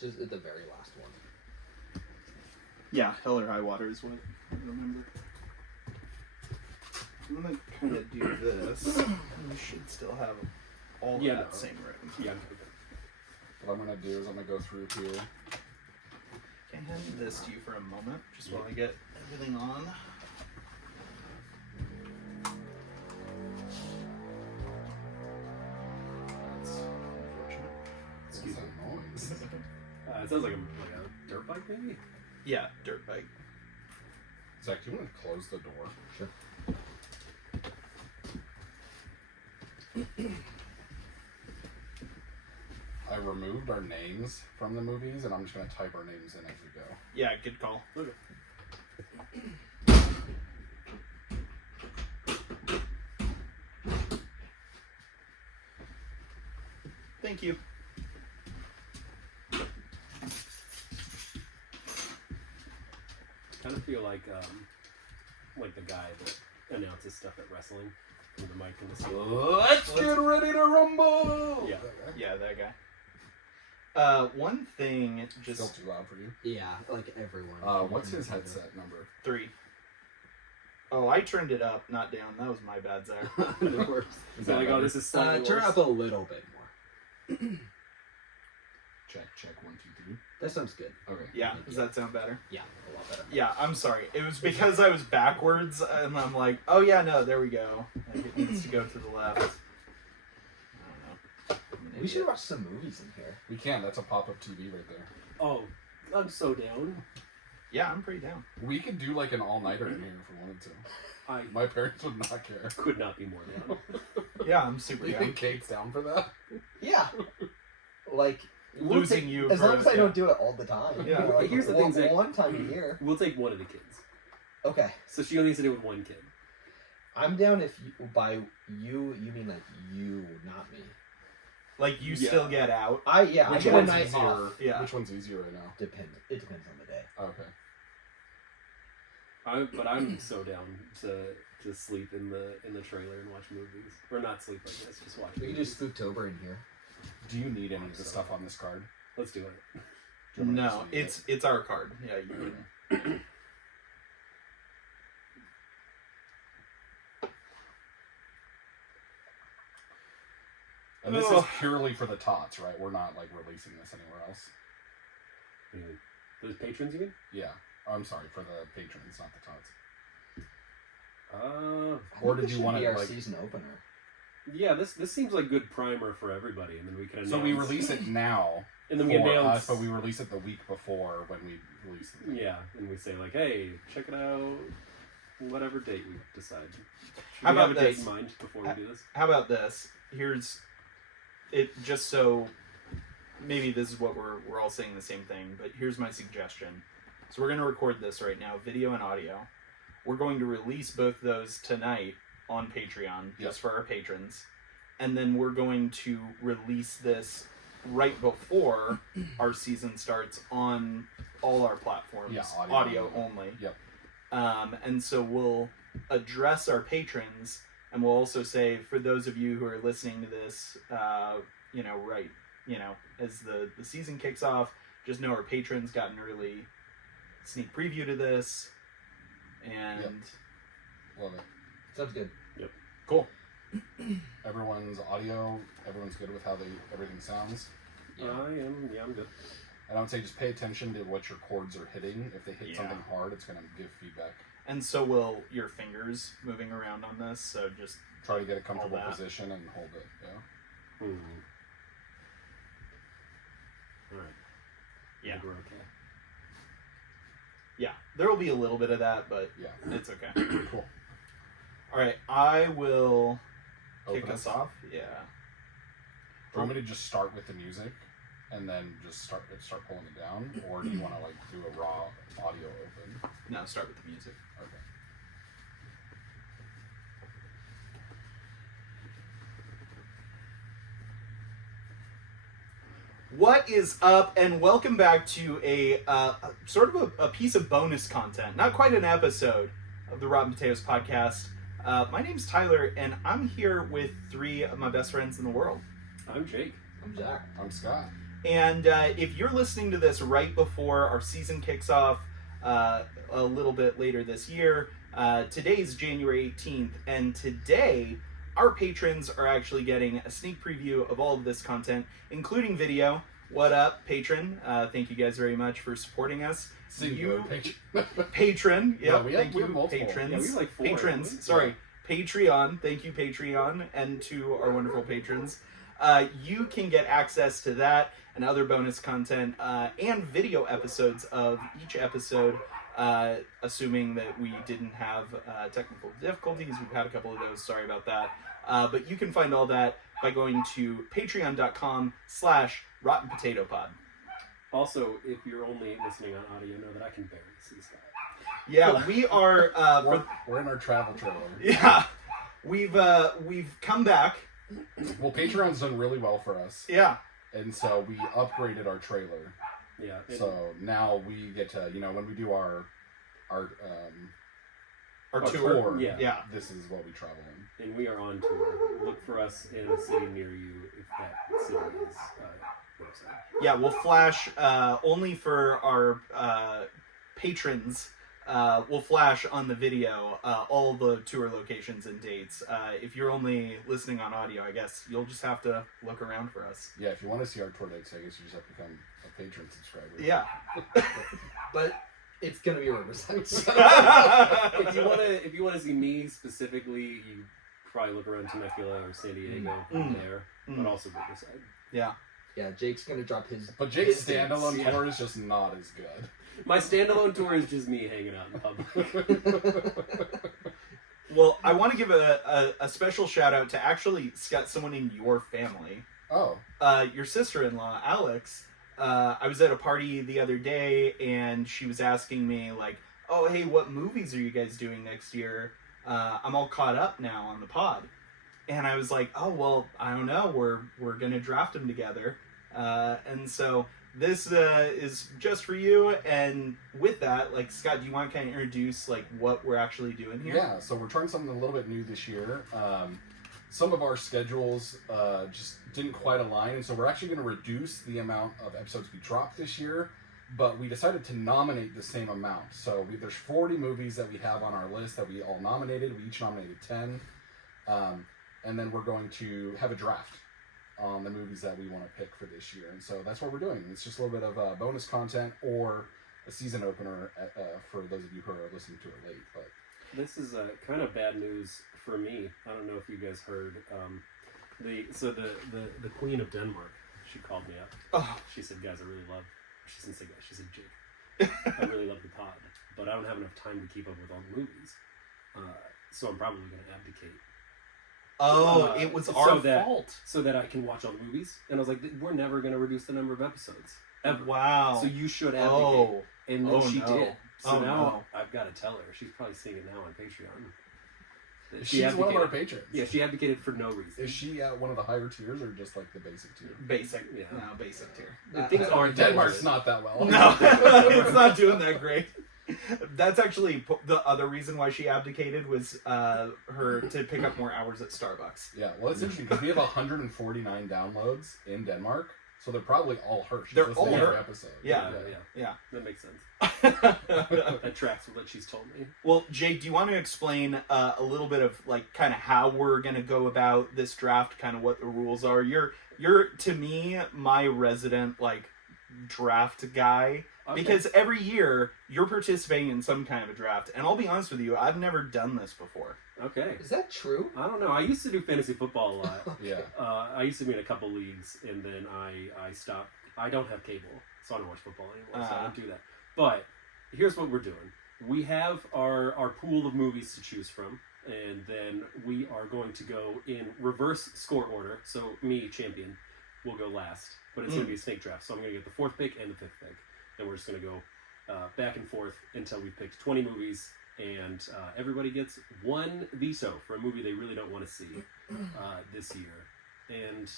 Just at the very last one. Yeah, Hell or High Water is what I remember. I'm gonna kind of do this. We should still have all that same room. Yeah. What I'm gonna do is I'm gonna go through here. Can I hand this to you for a moment, just while I get everything on? That's unfortunate. Excuse me. Noise. It sounds like a dirt bike, maybe? Yeah, dirt bike. Zach, do you want to close the door? Sure. I removed our names from the movies, and I'm just gonna type our names in as we go. Yeah, good call. Okay. Thank you. Kind of feel like the guy that announces stuff at wrestling with the mic in the ceiling. Let's get ready to rumble! Yeah. Yeah, that guy. One thing, just Still too loud for you. Yeah, like everyone. What's his headset number? 3. Oh, I turned it up, not down. That was my bad, Zach. No worries. Is that like, oh, this is slightly Turn worse? up a little bit more. Check, 1, 2, 3. That sounds good. Okay. Yeah, does that sound better? Yeah, a lot better. Yeah, I'm sorry. It was because I was backwards, and I'm like, oh yeah, no, there we go. Like, it needs to go to the left. I don't know. We should watch some movies in here. We can. That's a pop-up TV right there. Oh, I'm so down. Yeah, I'm pretty down. We could do like an all-nighter in here if we wanted to. I My parents would not care. could not be more down. Yeah, I'm super You down. think Kate's down for that? Yeah. Like Losing take, you as for long as it, I yeah. don't do it all the time. Yeah. Like, Here's the thing, Zach. one time a year. We'll take one of the kids. Okay. So she only needs to do it with one kid. I'm down if you, by you mean like you, not me. Like, you Yeah. still get out. I Which get a one's night easier? off. Yeah. Which one's easier right now? It depends on the day. Okay. But I'm so down to sleep in the trailer and watch movies, or not sleep, I guess, just watch. We can do Spooktober in here. Do you need any of the stuff on this card? Let's do it. Do you want me to No, just leave it's our card. Yeah, you can. And this is purely for the tots, right? We're not like releasing this anywhere else. For the patrons, you mean? Yeah. Oh, I'm sorry, for the patrons, not the tots. Or did you want to it, be our like- season opener? Yeah, this seems like good primer for everybody, and then we can announce. So we release it now and then we for announce. us, but we release it the week before when we release the thing. Yeah, and we say like, hey, check it out. Whatever date we decide. Should How we have about a date this? in mind before we do this? How about this? Here's it, just so maybe this is what we're all saying the same thing, but here's my suggestion. So we're going to record this right now, video and audio. We're going to release both those tonight on Patreon, just for our patrons. And then we're going to release this right before our season starts on all our platforms. Yeah, audio only. Yep. And so we'll address our patrons, and we'll also say, for those of you who are listening to this, as the season kicks off, just know our patrons got an early sneak preview to this, and Yep. Love it. Sounds good. cool. Everyone's good with how everything sounds. Yeah. I'm good. And I would say just pay attention to what your chords are hitting. If they hit Yeah. something hard, it's going to give feedback. And so will your fingers moving around on this, so just Try to get a comfortable that. position and hold it. Yeah. Alright. Yeah. I think we're okay. yeah, there will be a little bit of that, but Yeah. it's okay. Cool. All right, I will kick Open us us. off. Yeah. Do you want me to just start with the music and then just start pulling it down, or do you want to like do a raw audio open? No, start with the music. Okay. What is up, and welcome back to a sort of a piece of bonus content. Not quite an episode of the Rotten Potatoes podcast. My name's Tyler, and I'm here with three of my best friends in the world. I'm Jake. I'm Zach. I'm Scott. And if you're listening to this right before our season kicks off a little bit later this year, today's January 18th, and today our patrons are actually getting a sneak preview of all of this content, including video. What up, patron? Thank you guys very much for supporting us. Singular Patron, yeah, we have thank you, multiple. patrons. Yeah, we have like 4. Patrons, sorry, Patreon. Thank you, Patreon, and to our wonderful patrons. You can get access to that and other bonus content and video episodes of each episode, assuming that we didn't have technical difficulties. We've had a couple of those, sorry about that. But you can find all that by going to patreon.com/RottenPotatoPod. Also, if you're only listening on audio, know that I can barely see Scott. Yeah, we are. We're in our travel trailer. Yeah, we've come back. Well, Patreon's done really well for us, Yeah, and so we upgraded our trailer. Yeah. So now we get to, when we do our our our tour. Yeah. Yeah. This is what we travel in. And we are on tour. Look for us in a city near you if that city is website. Yeah, we'll flash only for our patrons. We'll flash on the video all the tour locations and dates. If you're only listening on audio, I guess you'll just have to look around for us. Yeah, if you want to see our tour dates, I guess you just have to become a patron subscriber. Yeah. But it's gonna be Riverside. If you wanna see me specifically, you probably look around Temecula or San Diego there, but also Riverside. Yeah. Yeah, Jake's gonna drop his. But Jake's his dates. standalone Yeah. tour is just not as good. My standalone tour is just me hanging out in public. Well, I want to give a special shout out to actually Scott, someone in your family. Oh, Your sister-in-law, Alex. I was at a party the other day, and she was asking me, like, oh, hey, what movies are you guys doing next year? I'm all caught up now on the pod. And I was like, oh, well, I don't know. We're going to draft them together. And so this is just for you. And with that, like, Scott, do you want to kind of introduce, like, what we're actually doing here? yeah. So we're trying something a little bit new this year. Some of our schedules just didn't quite align, and so we're actually going to reduce the amount of episodes we drop this year, but we decided to nominate the same amount. So there's 40 movies that we have on our list that we all nominated. We each nominated 10, and then we're going to have a draft on the movies that we want to pick for this year. And so that's what we're doing. It's just a little bit of bonus content or a season opener for those of you who are listening to it late. But This is kind of bad news for me. I don't know if you guys heard. The Queen of Denmark, she called me up. Oh. She said, "Guys, I really love." She didn't say guys. She said, "Jake, I really love the pod, but I don't have enough time to keep up with all the movies. So I'm probably going to abdicate Oh, it was our fault. so that I can watch all the movies." And I was like, "We're never going to reduce the number of episodes ever. Wow. So you should abdicate." Oh. And then she no. did. So Oh, now no. I've got to tell her. She's probably seeing it now on Patreon. That she's one of our abdicated. patrons. Yeah, she abdicated for no reason. Is she at one of the higher tiers or just like the basic tier? Basic. Yeah. No, basic tier. Things aren't Denmark's that not that well. No, it's not doing that great. That's actually the other reason why she abdicated was her to pick up more hours at Starbucks. Yeah, well, it's interesting because we have 149 downloads in Denmark, so they're probably all her. She's They're listening all to every her. episode. Yeah. Yeah. That makes sense. Yeah. That tracks with what she's told me. Well, Jake, do you want to explain a little bit of like kind of how we're gonna go about this draft, kind of what the rules are? You're to me my resident like draft guy. Okay. Because every year you're participating in some kind of a draft, and I'll be honest with you, I've never done this before. Okay. Is that true? I don't know. I used to do fantasy football a lot. Yeah. I used to be in a couple leagues, and then I stopped. I don't have cable, so I don't watch football anymore, so I don't do that. But here's what we're doing. We have our pool of movies to choose from, and then we are going to go in reverse score order. So me, champion, will go last, but it's going to be a snake draft. So I'm going to get the 4th pick and the 5th pick, and we're just going to go back and forth until we've picked 20 movies, and everybody gets one veto for a movie they really don't want to see this year. And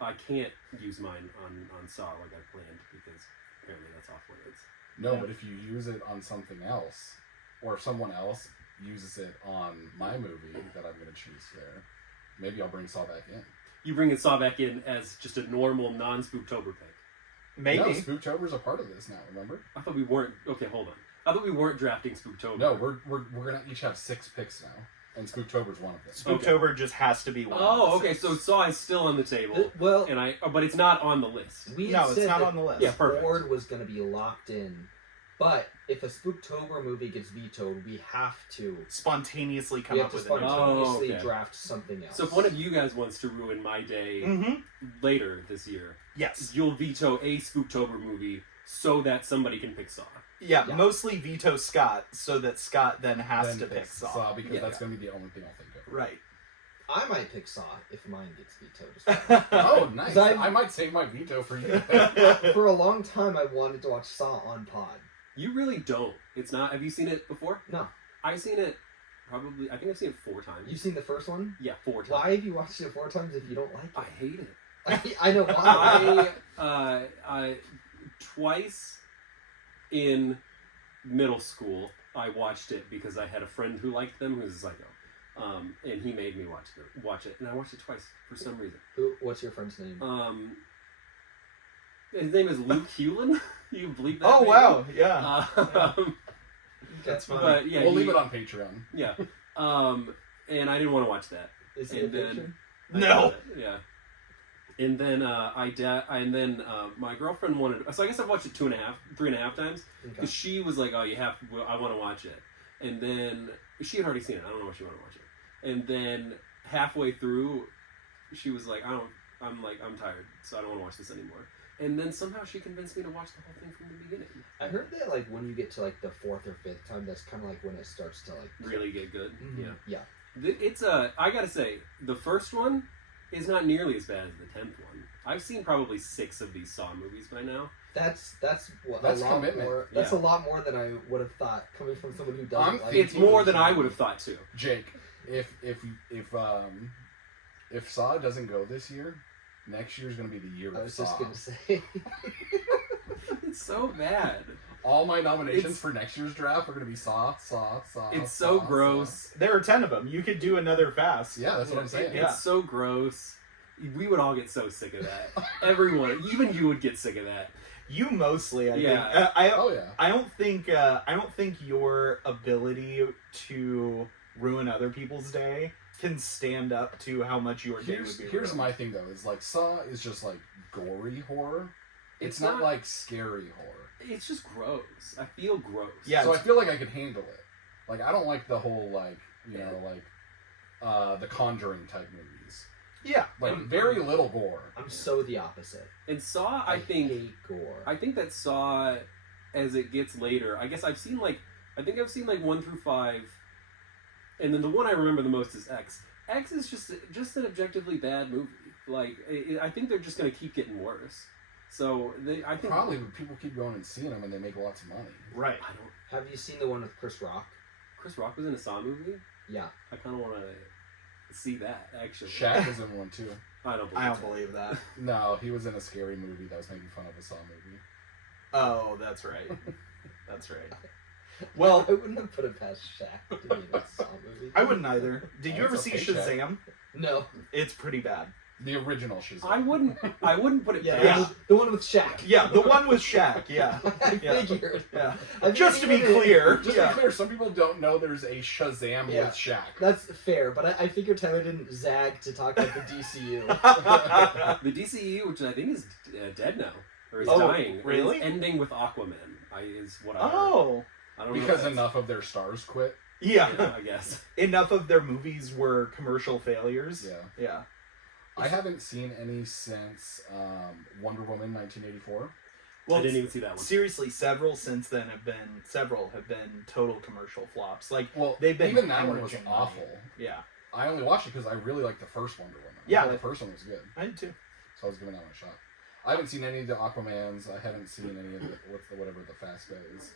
I can't use mine on Saw like I planned because apparently that's off limits. No, Yeah. but if you use it on something else, or if someone else uses it on my movie that I'm going to choose there, maybe I'll bring Saw back in. You bringing Saw back in as just a normal non-Spooktober pick. Maybe. No, Spooktober's a part of this now. Remember? I thought we weren't. Okay, hold on. I thought we weren't drafting Spooktober. No, we're gonna each have 6 picks now, and Spooktober's one of them. Spooktober just has to be one. Oh, of the okay. six. So Saw is still on the table, Well, but it's not on the list. we No, had it's said not that on the list. Yeah, perfect. Board was going to be locked in, but if a Spooktober movie gets vetoed, we have to Spontaneously come we have up to with a new spontaneously okay. draft something else. So if one of you guys wants to ruin my day Mm-hmm. later this year, Yes. you'll veto a Spooktober movie so that somebody can pick Saw. Yeah, Yeah. mostly veto Scott so that Scott then has Then to pick picks Saw. because Yeah. that's gonna be the only thing I'll think of. Right. I might pick Saw if mine gets vetoed as well. Oh, nice! 'Cause I might save my veto for you. For a long time, I wanted to watch Saw on Pod. You really don't. It's not. Have you seen it before? No. I've seen it probably. I think I've seen it 4 times. You've seen the first one? Yeah, 4 times. Why have you watched it 4 times if you don't like I it? hate it. I know why. I twice in middle school I watched it because I had a friend who liked them who's a psycho, and he made me watch it, and I watched it twice for some reason. What's your friend's name? His name is Luke Hewlin. You believe that? Oh, maybe? wow. Yeah. That's fine. But yeah, We'll leave it on Patreon. Yeah, and I didn't want to watch that. Is it a and then- fiction? No. Yeah. And then my girlfriend wanted. So I guess I've watched it 3.5 times Okay. because she was like, "Oh, you have. Well, I want to watch it." And then she had already seen it. I don't know why she wanted to watch it. And then halfway through, she was like, I'm tired, so I don't want to watch this anymore." And then somehow she convinced me to watch the whole thing from the beginning. I heard that like when you get to like the 4th or 5th time, that's kind of like when it starts to like Really get good. Mhm. Yeah. Yeah. It's I gotta say, the first one is not nearly as bad as the 10th one. I've seen probably 6 of these Saw movies by now. That's what, That's a lot commitment. more. That's Yeah. a lot more than I would have thought coming from someone who doesn't like It's TV more than I shows. would have thought too. Jake, if Saw doesn't go this year, next year's gonna be the year I of was Saw. just gonna say. It's so bad. All my nominations It's- for next year's draft are gonna be Saw. It's so Saw. gross. There are 10 of them. You could do another fast. Yeah, that's what I'm saying. Yeah. It's so gross. We would all get so sick of that. Everyone, even you would get sick of that. You mostly, I Yeah. think. Oh yeah. I don't think your ability to ruin other people's day can stand up to how much your day would be Here's ruined. my thing though, is like Saw is just like gory horror. It's, It's not not- like scary horror. It's just gross. I feel gross. Yeah. So I feel like I could handle it. Like I don't like the whole like the Conjuring type movies. Yeah. Like very little gore. I'm so the opposite. And Saw, I think hate gore. I think that Saw, as it gets later, I guess I've seen like 1 through 5, and then the one I remember the most is X. X is just an objectively bad movie. Like I think they're just gonna keep getting worse. So I think Probably people keep going and seeing them and they make lots of money. Right. I don't. Have you seen the one with Chris Rock? Chris Rock was in a Saw movie. Yeah. I kind of want to see that actually. Shaq was in one too. I don't. Believe I don't that. believe that. No, he was in a scary movie that was making fun of a Saw movie. Oh, that's right. That's right. Well, I wouldn't have put it past Shaq to be in a Saw movie. I wouldn't either. Did you Oh, ever it's see okay, Shaq. Shazam? No. It's pretty bad. The original Shazam. I wouldn't put it Yeah. past. The one with Shaq. Yeah, the one with Shaq. Yeah. I Yeah. figured. Yeah. I Just to be figured it- clear. Just to Yeah. be clear, some people don't know there's a Shazam Yeah. with Shaq. That's fair, but I figured Tyler didn't zag to talk about the DCU. The DCU, which I think is dead now, or is Oh, dying. really? It's ending with Aquaman. Is what I heard. Oh. I don't know Because if that's- enough of their stars quit. Yeah. Yeah, I guess. Enough of their movies were commercial failures. Yeah. Yeah. I haven't seen any since Wonder Woman 1984. Well, I didn't even see that one. seriously, several have been total commercial flops. Like Well, they've been even that one was hemorrhaging money. awful. Yeah, I only watched it because I really liked the first Wonder Woman. I Yeah. thought the first one was good, I did too. so I was giving that one a shot. I haven't seen any of the Aquamans. I haven't seen any of the whatever the fast guy is.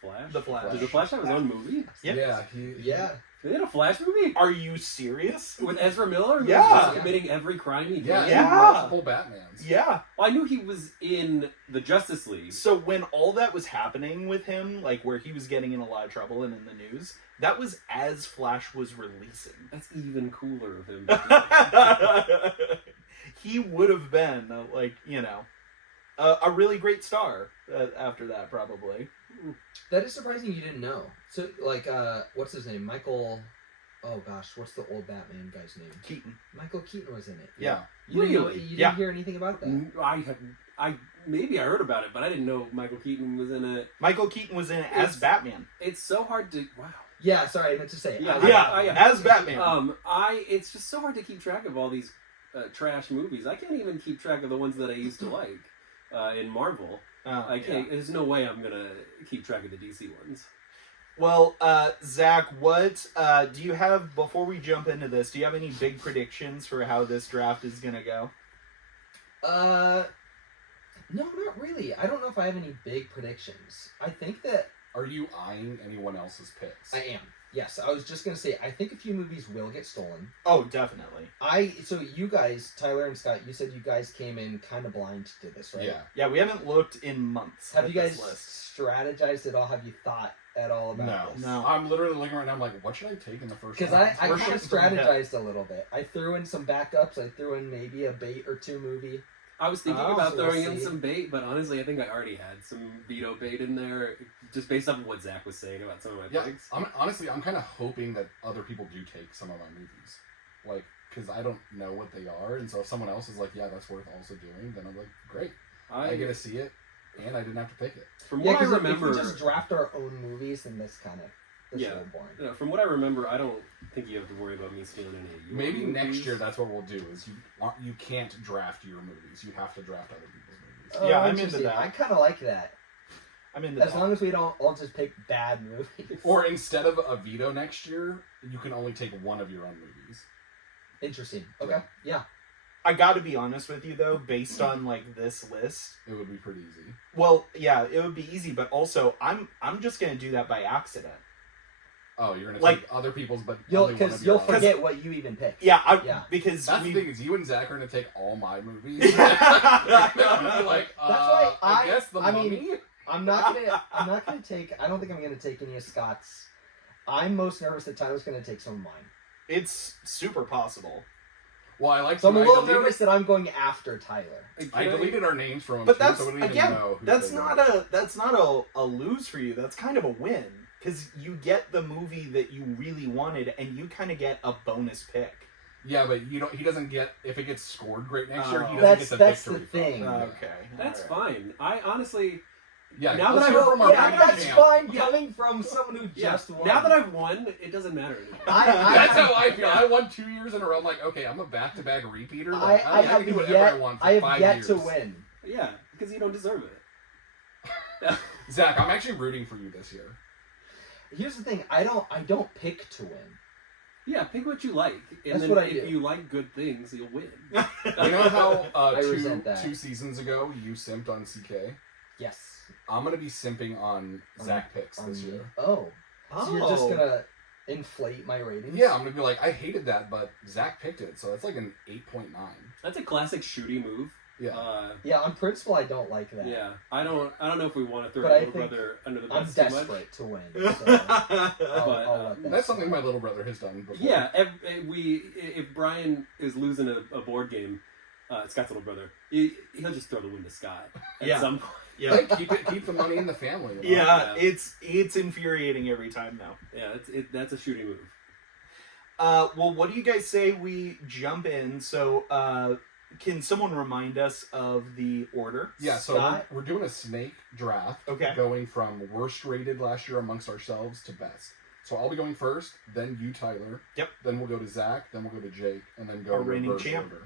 Flash. The Flash. Did the Flash have his own movie? Yeah. Yeah, he Yeah. They did a Flash movie Are you serious? with Ezra Miller. who was Yeah. just committing every crime he did. Yeah, Yeah. multiple Batmans. Yeah. Well, I knew he was in the Justice League. So when all that was happening with him, like where he was getting in a lot of trouble and in the news, that was as Flash was releasing. That's even cooler of him. To he would have been a really great star after that, probably. That is surprising you didn't know. So, like, what's his name? Michael. Oh gosh, what's the old Batman guy's name? Keaton. Michael Keaton was in it. Yeah. You didn't, Really? you didn't Yeah. hear anything about that? I maybe I heard about it, but I didn't know Michael Keaton was in it. Michael Keaton was in it as Batman. It's so hard to wow. Yeah, sorry, I meant to say. Yeah. As Batman. It's just so hard to keep track of all these trash movies. I can't even keep track of the ones that I used to like in Marvel. I can't. There's no way I'm gonna keep track of the DC ones. Well, Zach, what do you have, before we jump into this, do you have any big predictions for how this draft is going to go? No, not really. I don't know if I have any big predictions. I think that Are you eyeing anyone else's picks? I am. Yes, I was just gonna say I think a few movies will get stolen. Oh, definitely. So you guys, Tyler and Scott, you said you guys came in kind of blind to this, right? Yeah. Yeah, we haven't looked in months Have at you this guys list. strategized at all? Have you thought at all about No. this? No. I'm literally looking right now. I'm like, what should I take in the first Because round? I We're kind of shooting from the hip. strategized a little bit. I threw in some backups. I threw in maybe a bait or two movie. I was thinking Oh, about so we'll throwing in see. some bait, but honestly, I think I already had some veto bait in there, just based off of what Zach was saying about some of my Yeah, picks. I'm kind of hoping that other people do take some of my movies, like, because I don't know what they are, and so if someone else is like, yeah, that's worth also doing, then I'm like, great, I get to see it, and I didn't have to pick it. From Yeah, what I because remember, if we just draft our own movies, then this kind of is Yeah. a little boring. from what I remember, I don't think you have to worry about me stealing any of your Maybe next movies. year that's what we'll do is you can't draft your movies, you have to draft other people's movies. Yeah, I'm into interesting. that. I kind of like that. I'm into As that. long as we don't all just pick bad movies. Or instead of a veto next year, you can only take one of your own movies. Interesting. Okay. Yeah. I got to be honest with you, though, based on, like, this list. It would be pretty easy. Well, yeah, it would be easy, but also, I'm just going to do that by accident. Oh, you're gonna Like- take other people's, but You'll only one of because your you'll own. forget what you even picked. Yeah, Yeah. because That's we... the thing is, you and Zach are gonna take all my movies. Yeah. I'll be like, why I I- guess the I mummy. mean- I'm not gonna take. I don't think I'm gonna take any of Scott's. I'm most nervous that Tyler's gonna take some of mine. It's super possible. Well, I like. So I'm a I little deleted- nervous that I'm going after Tyler. I deleted our names from them, But too, that's, so we didn't again, even know who that's they not were. a lose for you. That's kind of a win. Because you get the movie that you really wanted, and you kind of get a bonus pick. Yeah, but you don't. He doesn't get if it gets scored great next year. He Oh. doesn't get the That's the victory. thing. From it. Okay. That's alright. fine. I honestly, Yeah, Now that let's I hear heard- from our Yeah, big that's champ. fine Yeah. coming from someone who just won. now that I've won, it doesn't matter anymore. That's how I feel. I won 2 years in a row. I'm like, okay, I'm a back-to-back repeater. I Like, I have can do whatever I want for I have 5 yet years. to win. Yeah, because you don't deserve it. Zach, I'm actually rooting for you this year. Here's the thing. I don't pick to win. Yeah, pick what you like, and That's then what I if do. you like good things, you'll win. You know how I resent that. two seasons ago you simped on CK? Yes. I'm gonna be simping on Zach picks On this me. year. Oh. So you're just gonna inflate my ratings? Yeah, I'm gonna be like, I hated that, but Zach picked it, so that's like an 8.9. That's a classic shooty move. Yeah. Yeah, on principle, I don't like that. Yeah, I don't know if we want to throw But our I little think brother under the I'm bus too much. desperate to win. So I'll let that That's something slide. my little brother has done before. Yeah, if Brian is losing a board game, Scott's little brother, he'll just throw the win to Scott at Yeah. some point. Yeah. Like, keep the money in the family. You know? Yeah, it's infuriating every time now. Yeah, that's a shooting move. Well, what do you guys say we jump in? So, can someone remind us of the order? Yeah, so Scott? we're doing a snake draft. Okay. Going from worst rated last year amongst ourselves to best. So I'll be going first, then you, Tyler. Yep. Then we'll go to Zach, then we'll go to Jake, and then go Our to reigning reverse champ. order.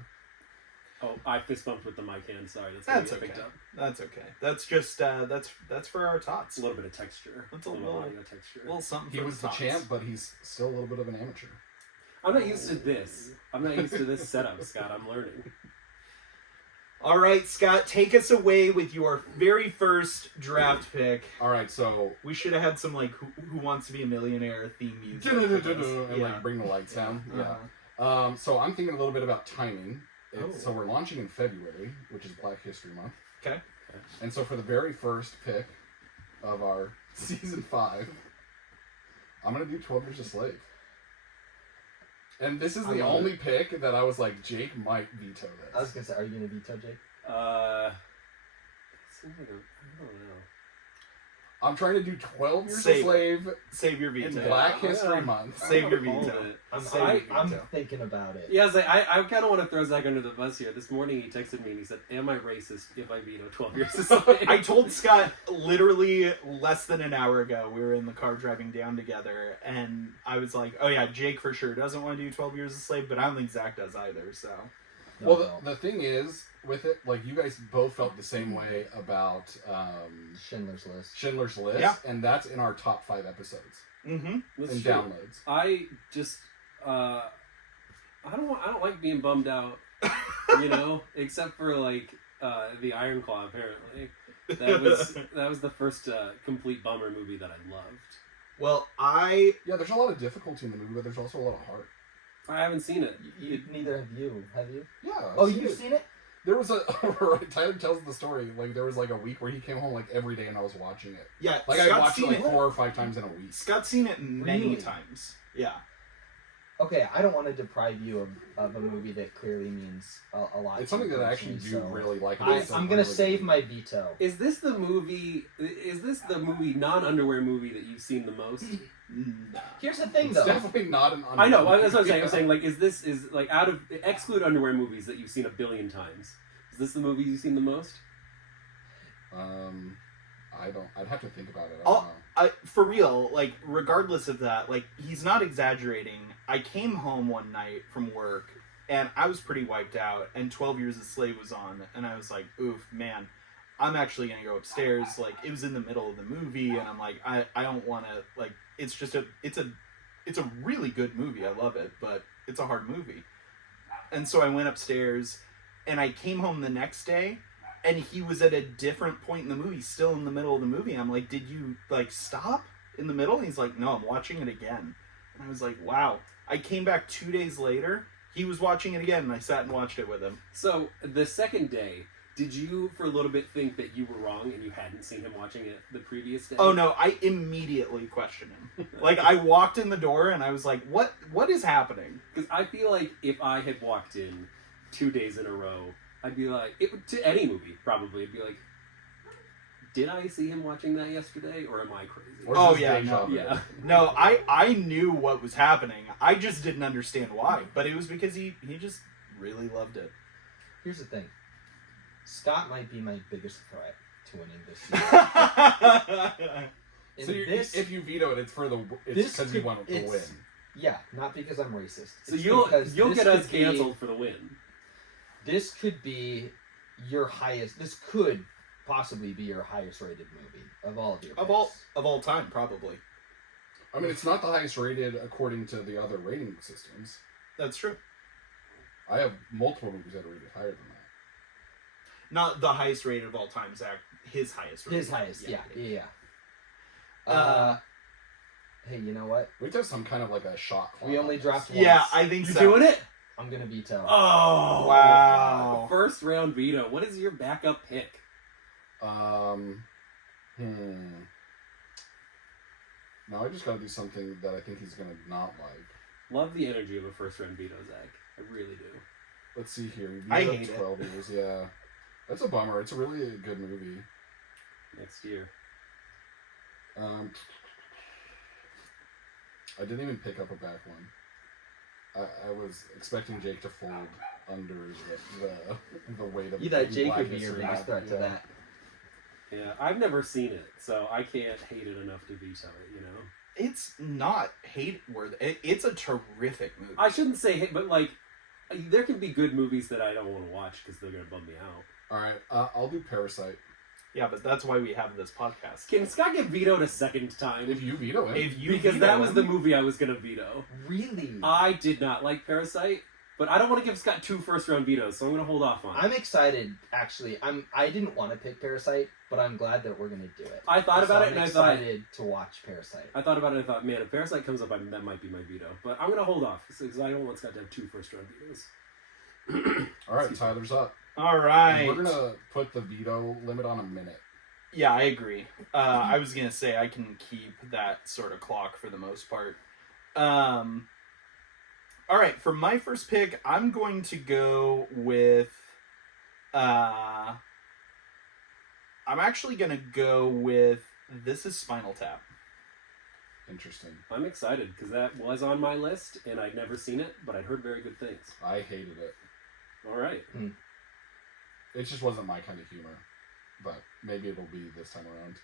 Oh, I fist bumped with the mic hand. Sorry, that's That's gonna get okay. picked up. That's okay. That's just that's for our tots. It's a little bit of texture. That's a little little- audio texture. A little something. He for was the tots. champ, but he's still a little bit of an amateur. I'm not used to this. I'm not used to this setup, Scott. I'm learning. All right, Scott, take us away with your very first draft pick. All right, so We should have had some like Who Wants to Be a Millionaire theme music. and for this. like bring the lights down. Uh-huh. Yeah. So I'm thinking a little bit about timing. Oh. So we're launching in February, which is Black History Month. Okay. And so for the very first pick of our season 5, I'm gonna do 12 Years a Slave. And this is I the love only pick that I was like, Jake might veto this. I was gonna say, are you gonna veto Jake? Seems like I don't know. I'm trying to do 12 Years Save- a Slave Save your in veto. Black Yeah. History Month. Save your Hold veto. it. I'm veto. thinking about it. Yeah, I kind of want to throw Zach under the bus here. This morning he texted me and he said, "Am I racist if I veto 12 Years a Slave?" I told Scott literally less than an hour ago, we were in the car driving down together, and I was like, oh yeah, Jake for sure doesn't want to do 12 Years a Slave, but I don't think Zach does either, so. No, Well, no. the thing is, with it, like, you guys both felt the same way about Schindler's List. Schindler's List, Yeah. and that's in our top 5 episodes Mm-hmm. That's in true. downloads. I just I don't like being bummed out, you know, except for like the Iron Claw. Apparently, that was the first complete bummer movie that I loved. Well, Yeah, there's a lot of diffifculty in the movie, but there's also a lot of heart. I haven't seen it. Neither have you. Have you? Yeah. I've Oh, seen you've it. seen it? There was a Tyler tells the story, like, there was like a week where he came home like every day and I was watching it. yeah, Like, I Scott's watched it seen like it. 4 or 5 times in a week. Scott's seen it many Really? times. Yeah. Okay, I don't want to deprive you of a movie that clearly means a lot. It's to something you that I actually personally, do so really like. I'm It's a gonna really save good my movie. veto. Is this the movie? Is this the movie non-underwear movie that you've seen the most? Here's the thing, It's though. definitely not an. I know. That's what I'm saying. Yeah. I'm saying like, is like out of exclude underwear movies that you've seen a billion times. Is this the movie you've seen the most? I don't. I'd have to think about it. I don't know. For real, like, regardless of that, like, he's not exaggerating. I came home one night from work, and I was pretty wiped out, and 12 Years a Slave was on, and I was like, oof, man, I'm actually gonna go upstairs. Like, it was in the middle of the movie, and I'm like, I don't want to, like, it's just it's a really good movie. I love it, but it's a hard movie. And so I went upstairs, and I came home the next day, and he was at a different point in the movie, still in the middle of the movie. I'm like, did you, like, stop in the middle? And he's like, no, I'm watching it again. And I was like, wow. I came back 2 days later. He was watching it again, and I sat and watched it with him. So the second day, did you for a little bit think that you were wrong and you hadn't seen him watching it the previous day? Oh, no, I immediately questioned him. Like, I walked in the door, and I was like, what is happening? Because I feel like if I had walked in 2 days in a row, I'd be like, to any movie probably, I'd be like, did I see him watching that yesterday, or am I crazy? Or Oh, just yeah, deja no. vu. Yeah. No, I knew what was happening. I just didn't understand why. But it was because he just really loved it. Here's the thing. Scott might be my biggest threat to winning this season. In So this, if you veto it, it's for the. It's this because you could- want to win. it's- yeah, not because I'm racist. So It's you'll because this get us could be- canceled for the win. This could be your highest. This could possibly be your highest rated movie of all of your of picks. all time, probably. I mean, it's not the highest rated according to the other rating systems. That's true. I have multiple movies that are rated higher than that. Not the highest rated of all time, Zach. His highest rated. His highest, yeah. Uh, Hey, you know what? We have some kind of like a shot clock. We only on this. dropped one. Yeah, I think You so. doing it? I'm gonna veto. Oh Wow. First round veto. What is your backup pick? No, I just gotta do something that I think he's gonna not like. Love the energy of a first round veto, Zach. I really do. Let's see here. You I beat up hate it. 12 Years, yeah. That's a bummer. It's a really good movie. Next year. I didn't even pick up a back one. I was expecting Jake to fold under the weight of You thought Jake Black would be your History biggest Month, threat to yeah. that. Yeah, I've never seen it, so I can't hate it enough to veto it, you know? It's not hate worthy. It's a terrific movie. I shouldn't say hate, but like, there can be good movies that I don't want to watch because they're going to bum me out. All right, I'll do Parasite. Yeah, but that's why we have this podcast. Can Scott get vetoed a second time? If you veto it, If you Because veto that was him- the movie I was going to veto. Really? I did not like Parasite, but I don't want to give Scott 2 first round vetoes, so I'm going to hold off on it. I'm excited. Actually, I didn't want to pick Parasite, but I'm glad that we're gonna do it. I thought about So it I'm and I thought, excited to watch Parasite. and I thought, man, if Parasite comes up, that might be my veto. But I'm going to hold off because I don't want Scott to have 2 first round vetoes. all right, Tyler's up. All And right. we're gonna put the veto limit on a minute. Yeah, I agree. I was gonna say I can keep that sort of clock for the most part. All All right, for my first pick, I'm going to go with. I'm actually going to go with This Is Spinal Tap. Interesting. I'm excited because that was on my list and I'd never seen it, but I'd heard very good things. I hated it. All right. It just wasn't my kind of humor, but maybe it'll be this time around.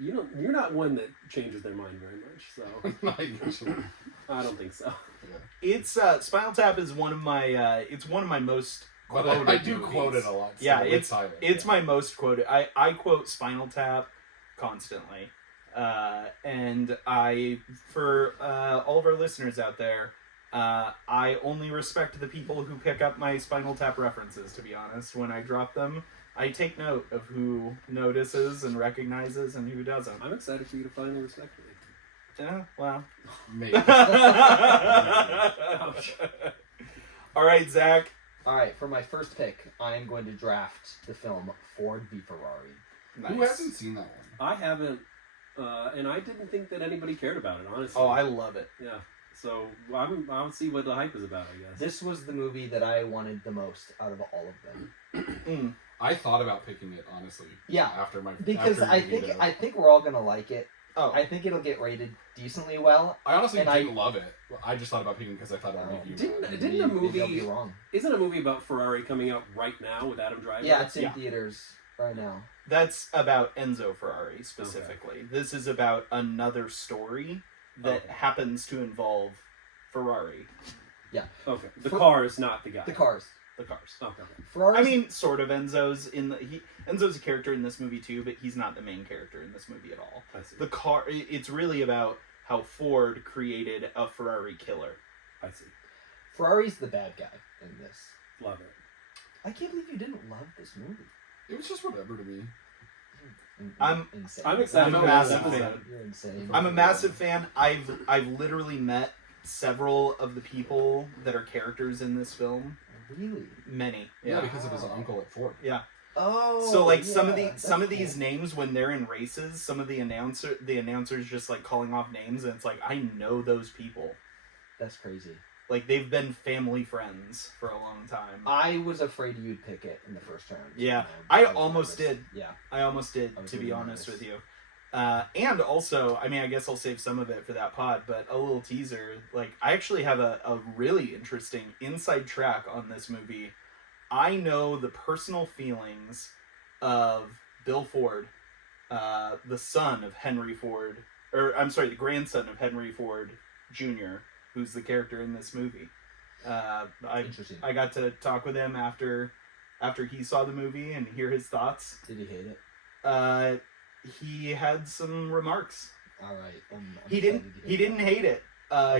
You're not one that changes their mind very much, so Not usually. I don't think so. Yeah. It's Spinal Tap is one of my it's one of my most But quoted I do movies. quote it a lot. Yeah, with it's Tyler. it's Yeah. my most quoted. I quote Spinal Tap constantly, and I for all of our listeners out there, I only respect the people who pick up my Spinal Tap references. To be honest, when I drop them, I take note of who notices and recognizes and who doesn't. I'm excited for you to finally respect me. Yeah, well. Maybe. All right, Zach. All right, for my first pick, I am going to draft the film Ford v Ferrari. Nice. Who hasn't seen that one? I haven't, and I didn't think that anybody cared about it, honestly. Oh, I love it. Yeah. So I'll see what the hype is about, I guess. This was the movie that I wanted the most out of all of them. I thought about picking it, honestly. Yeah, After my because after I you think veto. I think we're all gonna like it. Oh, I think it'll get rated decently well. I honestly and didn't love it. I just thought about picking it because I thought it would make you Didn't- mad. didn't the movie- Maybe I'll be wrong. Isn't a movie about Ferrari coming out right now with Adam Driver? Yeah, it's in Yeah. theaters right now. that's about Enzo Ferrari specifically. This is about another story that Okay. happens to involve Ferrari, Okay. The For- car is not the guy. The cars. the cars. Okay. Ferrari. I mean, sort of. Enzo's a character in this movie too, but he's not the main character in this movie at all. I see. The car. It's really about how Ford created a Ferrari killer. I see. Ferrari's the bad guy in this. Love it. I can't believe you didn't love this movie. It was just whatever to me. Insane. I'm excited I'm a for massive this fan. episode. You're insane. I'm a massive fan. I've literally met several of the people that are characters in this film. Really? Many. Yeah, because of his uncle at Ford. Oh. So like yeah, some of that's these cool. names when they're in races, some of the announcers just like calling off names, and it's like I know those people. That's crazy. Like they've been family friends for a long time. I was afraid you'd pick it in the first round. Yeah, I I was almost nervous. did. Yeah. I almost did, I was to be really honest nervous. with you. And also, I mean, I guess I'll save some of it for that pod, but a little teaser. Like, I actually have a really interesting inside track on this movie. I know the personal feelings of Bill Ford, the son of Henry Ford, or I'm sorry, the grandson of Henry Ford Jr., who's the character in this movie. Interesting. I got to talk with him after he saw the movie and hear his thoughts. Did he hate it? He had some remarks. All right. I'm He excited didn't. to hear He didn't that. hate it.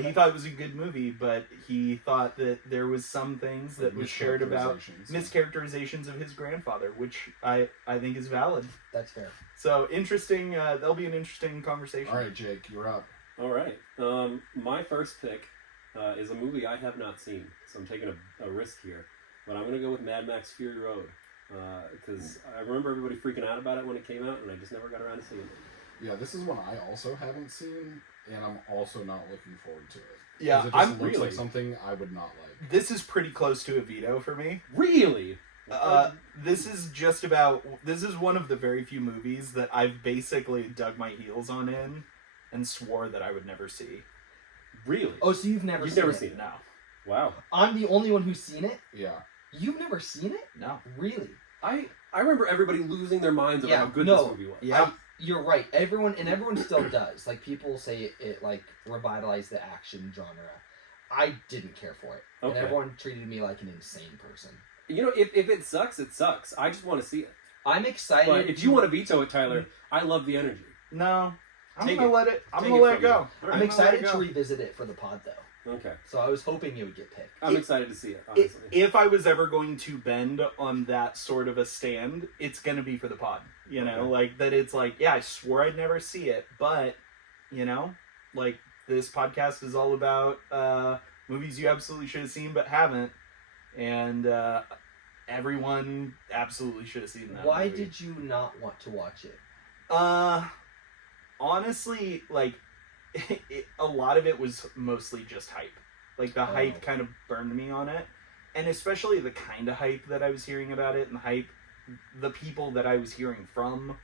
He thought it was a good movie, but he thought that there was some things that was shared about mischaracterizations of his grandfather, which I think is valid. That's fair. So interesting. That'll be an interesting conversation. All right, Jake, you're up. All right. My first pick is a movie I have not seen, so I'm taking a risk here. But I'm going to go with Mad Max Fury Road because I remember everybody freaking out about it when it came out, and I just never got around to seeing it. Yeah, this is one I also haven't seen, and I'm also not looking forward to it. 'Cause Yeah, it just I'm looks really- like something I would not like. This is pretty close to a veto for me. Really? This is one of the very few movies that I've basically dug my heels on in and swore that I would never see. Really? Oh, so you've never You've seen never it? seen it? No. Wow. I'm the only one who's seen it? Yeah. You've never seen it? No. Really? I remember everybody losing their minds about Yeah, how good no. this movie was. Yeah. You're right. Everyone still does. Like, people say it like revitalized the action genre. I didn't care for it. Okay. And everyone treated me like an insane person. You know, if it sucks, it sucks. I just want to see it. I'm excited. But if you want to veto it, Tyler, I love the energy. No. I'm Take gonna it. let it. I'm Take gonna it let it from go. you. All I'm right. gonna excited let it to go. revisit it for the pod, though. Okay. So I was hoping you would get picked. I'm excited to see it, honestly. If I was ever going to bend on that sort of a stand, it's gonna be for the pod. You know, Okay. like that. It's like, yeah, I swore I'd never see it, but you know, like this podcast is all about movies you absolutely should have seen but haven't, and everyone absolutely should have seen that. Why movie. did you not want to watch it? Honestly, like a lot of it was mostly just hype. Like the hype kind of burned me on it, and especially the kind of hype that I was hearing about it, and the people that I was hearing from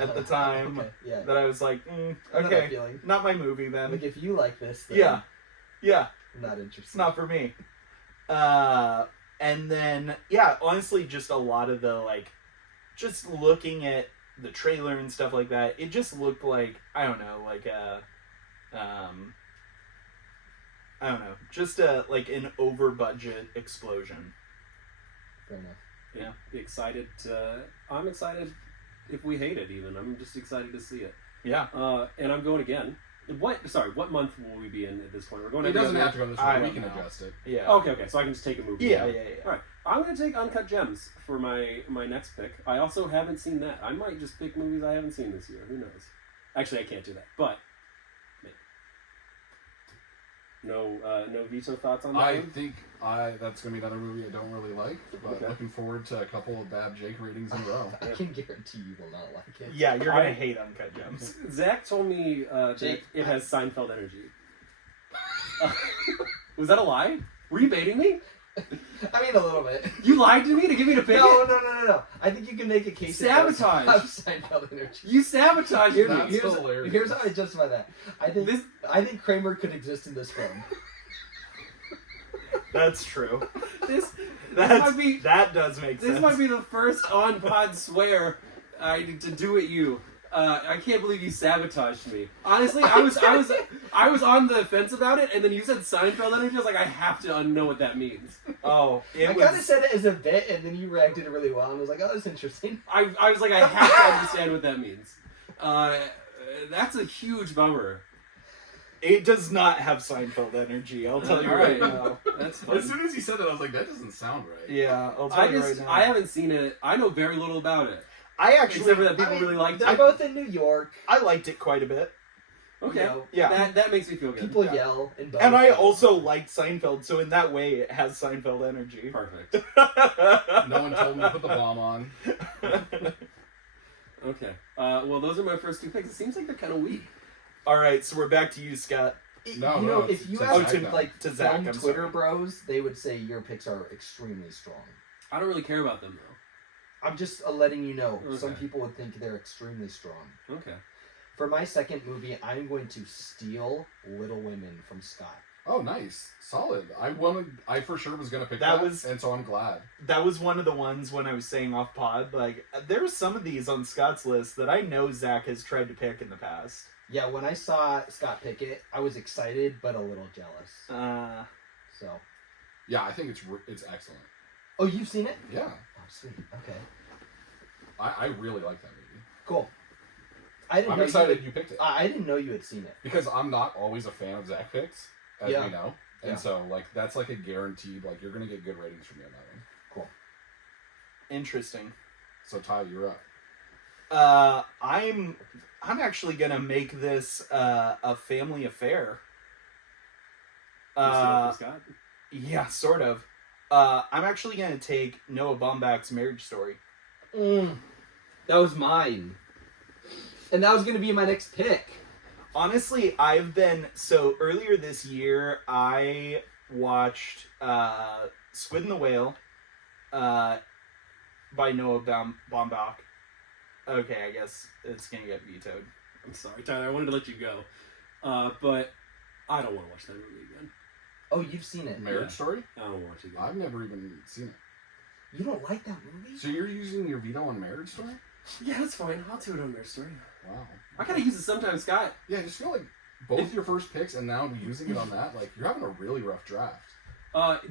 at the time. Okay, yeah. That I was like, I know that okay, feeling. not my movie then. Like, if you like this, then Yeah, I'm not interested. it's not for me. And then, honestly, just a lot of the, like, just looking at the trailer and stuff like that, it just looked like, I don't know, like I don't know, just like an over-budget explosion. Fair enough. Yeah. Excited. I'm excited if we hate it even. I'm just excited to see it. Yeah. And I'm going again. What month will we be in at this point? We're going It every doesn't other- have to go this I way. We don't can know. adjust it. Yeah. Okay, so I can just take a movie. Yeah. now. All right, I'm going to take Uncut Gems for my next pick. I also haven't seen that. I might just pick movies I haven't seen this year. Who knows? Actually, I can't do that. But no veto thoughts on that I one? think that's going to be another movie I don't really like, but Okay. looking forward to a couple of Bab Jake ratings in a row. I can guarantee you will not like it. Yeah, you're gonna I- hate Uncut Gems. Zach told me Jake, that it has Seinfeld energy. Was that a lie? Were you baiting me? I mean, a little bit. You lied to me to get me to pick No, it? no. I think you can make a case. Sabotage. Of Seinfeld energy. You sabotaged me. That's Here's hilarious. how I justify that. I think Kramer could exist in this film. That's true. This That's, might be that does make sense. this might be the first on pod swear to do at you. I can't believe you sabotaged me. Honestly, I was on the fence about it, and then you said Seinfeld energy. I was like, I have to know what that means. Oh, I kind of said it as a bit, and then you reacted really well, and I was like, "Oh, that's interesting." I was like, I have to understand what that means. That's a huge bummer. It does not have Seinfeld energy. I'll tell you All right right. now. That's fun. As soon as you said that, I was like, that doesn't sound right. Yeah, I'll tell you right now. I haven't seen it. I know very little about it. I actually, Except for that people really liked They're it. both in New York. I liked it quite a bit, Okay. You know, Yeah. That makes me feel good. people Yeah. yell and and I also liked Seinfeld, so in that way, it has Seinfeld energy. Perfect. No one told me to put the bomb on. Okay. Well, those are my first two picks. It seems like they're kind of weak. All right, so we're back to you, Scott. No, you no, know, if you to ask Zach now. like To Zach, film I'm Twitter sorry. bros, they would say your picks are extremely strong. I don't really care about them I'm just letting you know. Some Okay. people would think they're extremely strong. though. Okay. For my second movie, I'm going to steal Little Women from Scott. Oh, nice, solid. I for sure was gonna pick That that, was- and so I'm glad. That was one of the ones when I was saying off pod, like, there are some of these on Scott's list that I know Zach has tried to pick in the past. Yeah, when I saw Scott pick it, I was excited but a little jealous. So, Yeah, I think it's excellent. oh, you've seen it? Yeah, Oh, sweet. Okay, I really like that movie. cool. I didn't I'm know excited you picked it I didn't know you had seen it. because I'm not always a fan of Zach picks, as Yeah. we know, and Yeah. so like that's like a guaranteed. Like you're gonna get good ratings from me on that one. Interesting. So Ty, you're up. I'm actually gonna make this a family affair. You see that for Scott? Yeah, sort of. I'm actually gonna take Noah Baumbach's Marriage Story. That was mine. And that was going to be my next pick. Honestly, so earlier this year I watched Squid and the Whale by Noah Baumbach. Okay, I guess it's gonna get vetoed. I'm sorry, Tyler. I wanted to let you go, but I don't want to watch that movie again. Oh, you've seen it. Marriage Yeah. Story. I don't want to watch it again. I've never even seen it. You don't like that movie? So you're using your veto on Marriage Story? Yeah, that's fine. I'll do it on their story. Wow. I gotta use it sometimes, Scott. Yeah, I just feel like both your first picks and now using it on that, like you're having a really rough draft.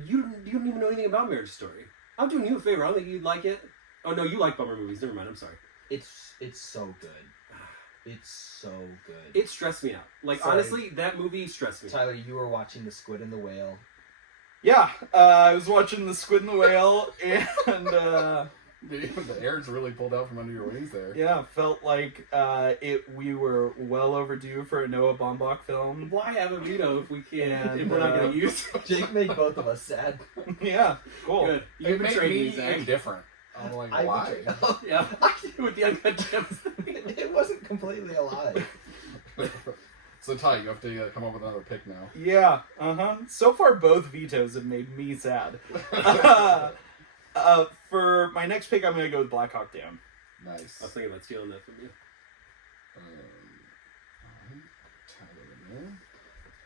You don't even know anything about Marriage Story. I'm doing you a favor. I don't think you'd like it. Oh no, you like bummer movies. Never mind. I'm sorry. It's so good. It's so good. It stressed me out. Like Sorry. honestly, that movie stressed me out. Tyler, you were watching The Squid and the Whale. Yeah, I was watching The Squid and the Whale, and The air's really pulled out from under your wings there. yeah, felt like we were well overdue for a Noah Baumbach film. Why have a veto if we can't? And, if we're not gonna use it? Jake made both of us sad. Yeah, cool. Good. You It made betrayed me, me Zach. indifferent. I'm like, I why? Yeah, with the Uncut Gems. It wasn't completely a lie. So Ty, you have to come up with another pick now. Yeah, So far, both vetoes have made me sad. For my next pick, I'm going to go with Black Hawk Down. Nice. I was thinking about stealing that from you. Alright, Tyler in there.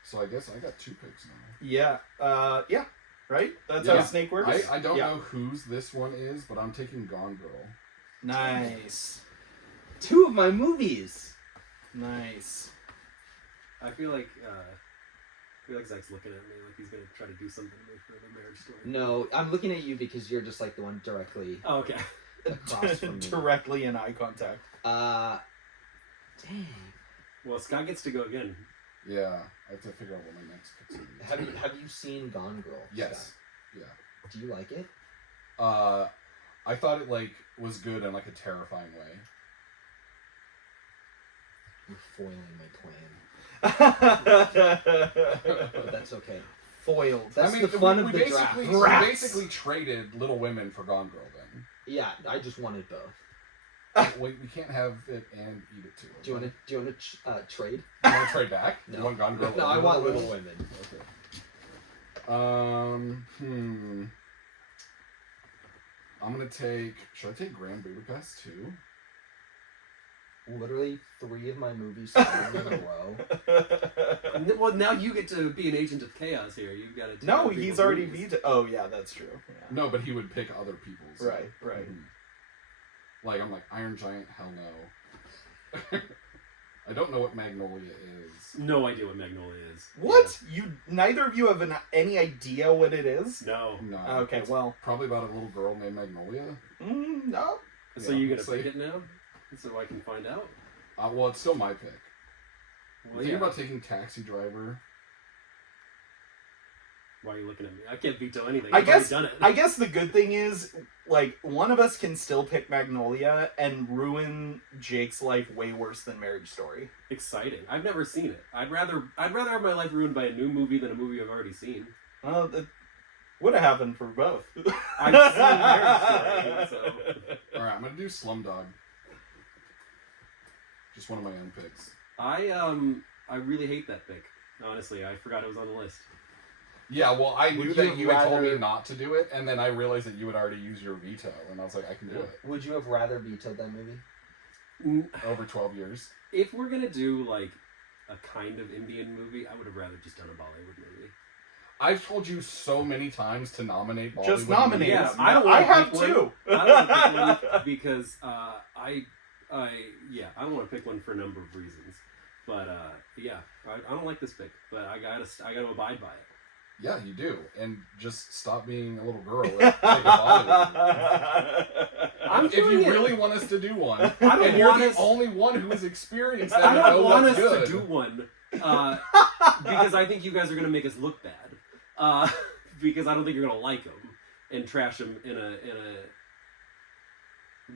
So I guess I got 2 picks now. Yeah, yeah, right? That's Yeah. how Snake works? I don't Yeah. know whose this one is, but I'm taking Gone Girl. Nice. 2 of my movies. Nice. I feel like Zach's looking at me like he's gonna try to do something to me for the Marriage Story. No, I'm looking at you because you're just like the one directly Oh, okay. across from me. Directly in eye contact. Dang. Well, Scott gets to go again. Yeah, I have to figure out what my next pick's gonna be. Have you seen Gone Girl? Yes. Scott? Yeah. Do you like it? I thought it was good in a terrifying way. You're foiling my plan. But that's okay. Foiled. That's the fun of the basically, draft. we Rats. basically traded Little Women for Gone Girl then. Yeah, I just wanted both. we can't have it and eat it too. Do you want to trade? You want to trade back? No. You want Gone Girl? No, I want Little Women. Okay. I'm gonna take. Should I take Grand Budapest too? Literally 3 of my movies in a row. Well, now you get to be an agent of chaos here. You've got to. No, he's already vetoed. Oh, yeah, that's true. Yeah. No, but he would pick other people's. Right, right. Like, I'm like, Iron Giant, hell no. I don't know what Magnolia is. No idea what Magnolia is. What? You? Neither of you have any idea what it is? No. No. Okay, It's well. probably about a little girl named Magnolia. No. So Yeah, you're gonna so- pick it now, so I can find out. Well, it's still my pick. Well, Thinking yeah. about taking Taxi Driver. Why are you looking at me? I can't veto anything. I I've already guess. done it. I guess the good thing is, like, one of us can still pick Magnolia and ruin Jake's life way worse than Marriage Story. Exciting. I've never seen it. I'd rather have my life ruined by a new movie than a movie I've already seen. Well, it would have happened for both. I've seen Marriage Story, so Alright, I'm gonna do Slumdog. Just one of my own picks. I really hate that pick. Honestly, I forgot it was on the list. Yeah, well, I knew Would that you you had told me rather- not to do it, and then I realized that you had already used your veto, and I was like, I can do Yeah. it. Would you have rather vetoed that movie? Over 12 years. If we're gonna do like a kind of Indian movie, I would have rather just done a Bollywood movie. I've told you so many times to nominate Bollywood Just nominate. Yeah, movies. I don't I wanna have pick one. two. I don't want to pick one because I don't want to pick one for a number of reasons. But yeah, I don't like this pick, but I gotta abide by it. Yeah, you do. And just stop being a little girl and take a Bollywood movie. I'm If you doing it. really want us to do one, I don't and you're want the us. only one who has experienced that, I you don't know want us what's good. to do one because I think you guys are gonna make us look bad. Because I don't think you're gonna like them and trash them in a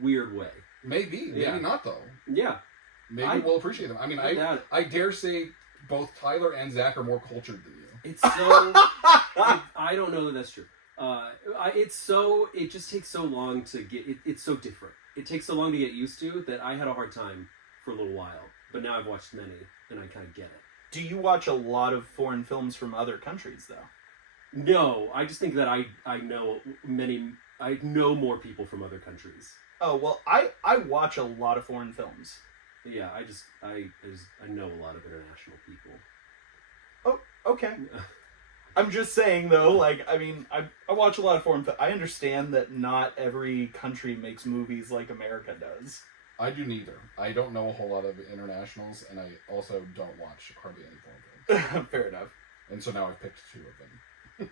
weird way. Maybe Yeah. not though. Yeah, Maybe we'll appreciate them. I mean, I doubt it. I dare say both Tyler and Zach are more cultured than you. It's so. I don't know that that's true. It just takes so long to get. It's so different. It takes so long to get used to that I had a hard time for a little while. But now I've watched many, and I kind of get it. Do you watch a lot of foreign films from other countries, though? No, I just think that I know many. I know more people from other countries. Oh, well, I watch a lot of foreign films. Yeah, I know a lot of international people. Okay. I'm just saying, though, like, I mean, I watch a lot of foreign films. I understand that not every country makes movies like America does. I do neither. I don't know a whole lot of internationals, and I also don't watch hardly any foreign films. Fair enough. And so now I've picked 2 of them.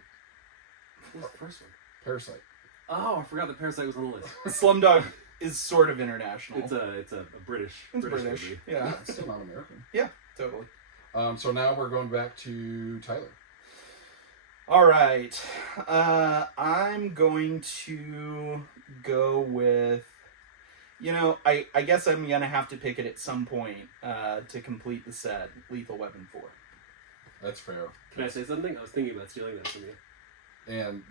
What was the first one? Parasite. Oh, I forgot that Parasite was on the list. Slumdog is sort of international. It's a British. It's British. movie. Yeah, It's still not American. totally. So now we're going back to Tyler. All right. I'm going to go with, I guess I'm going to have to pick it at some point to complete the set, Lethal Weapon 4. That's fair. Can I say something? I was thinking about stealing that from you. And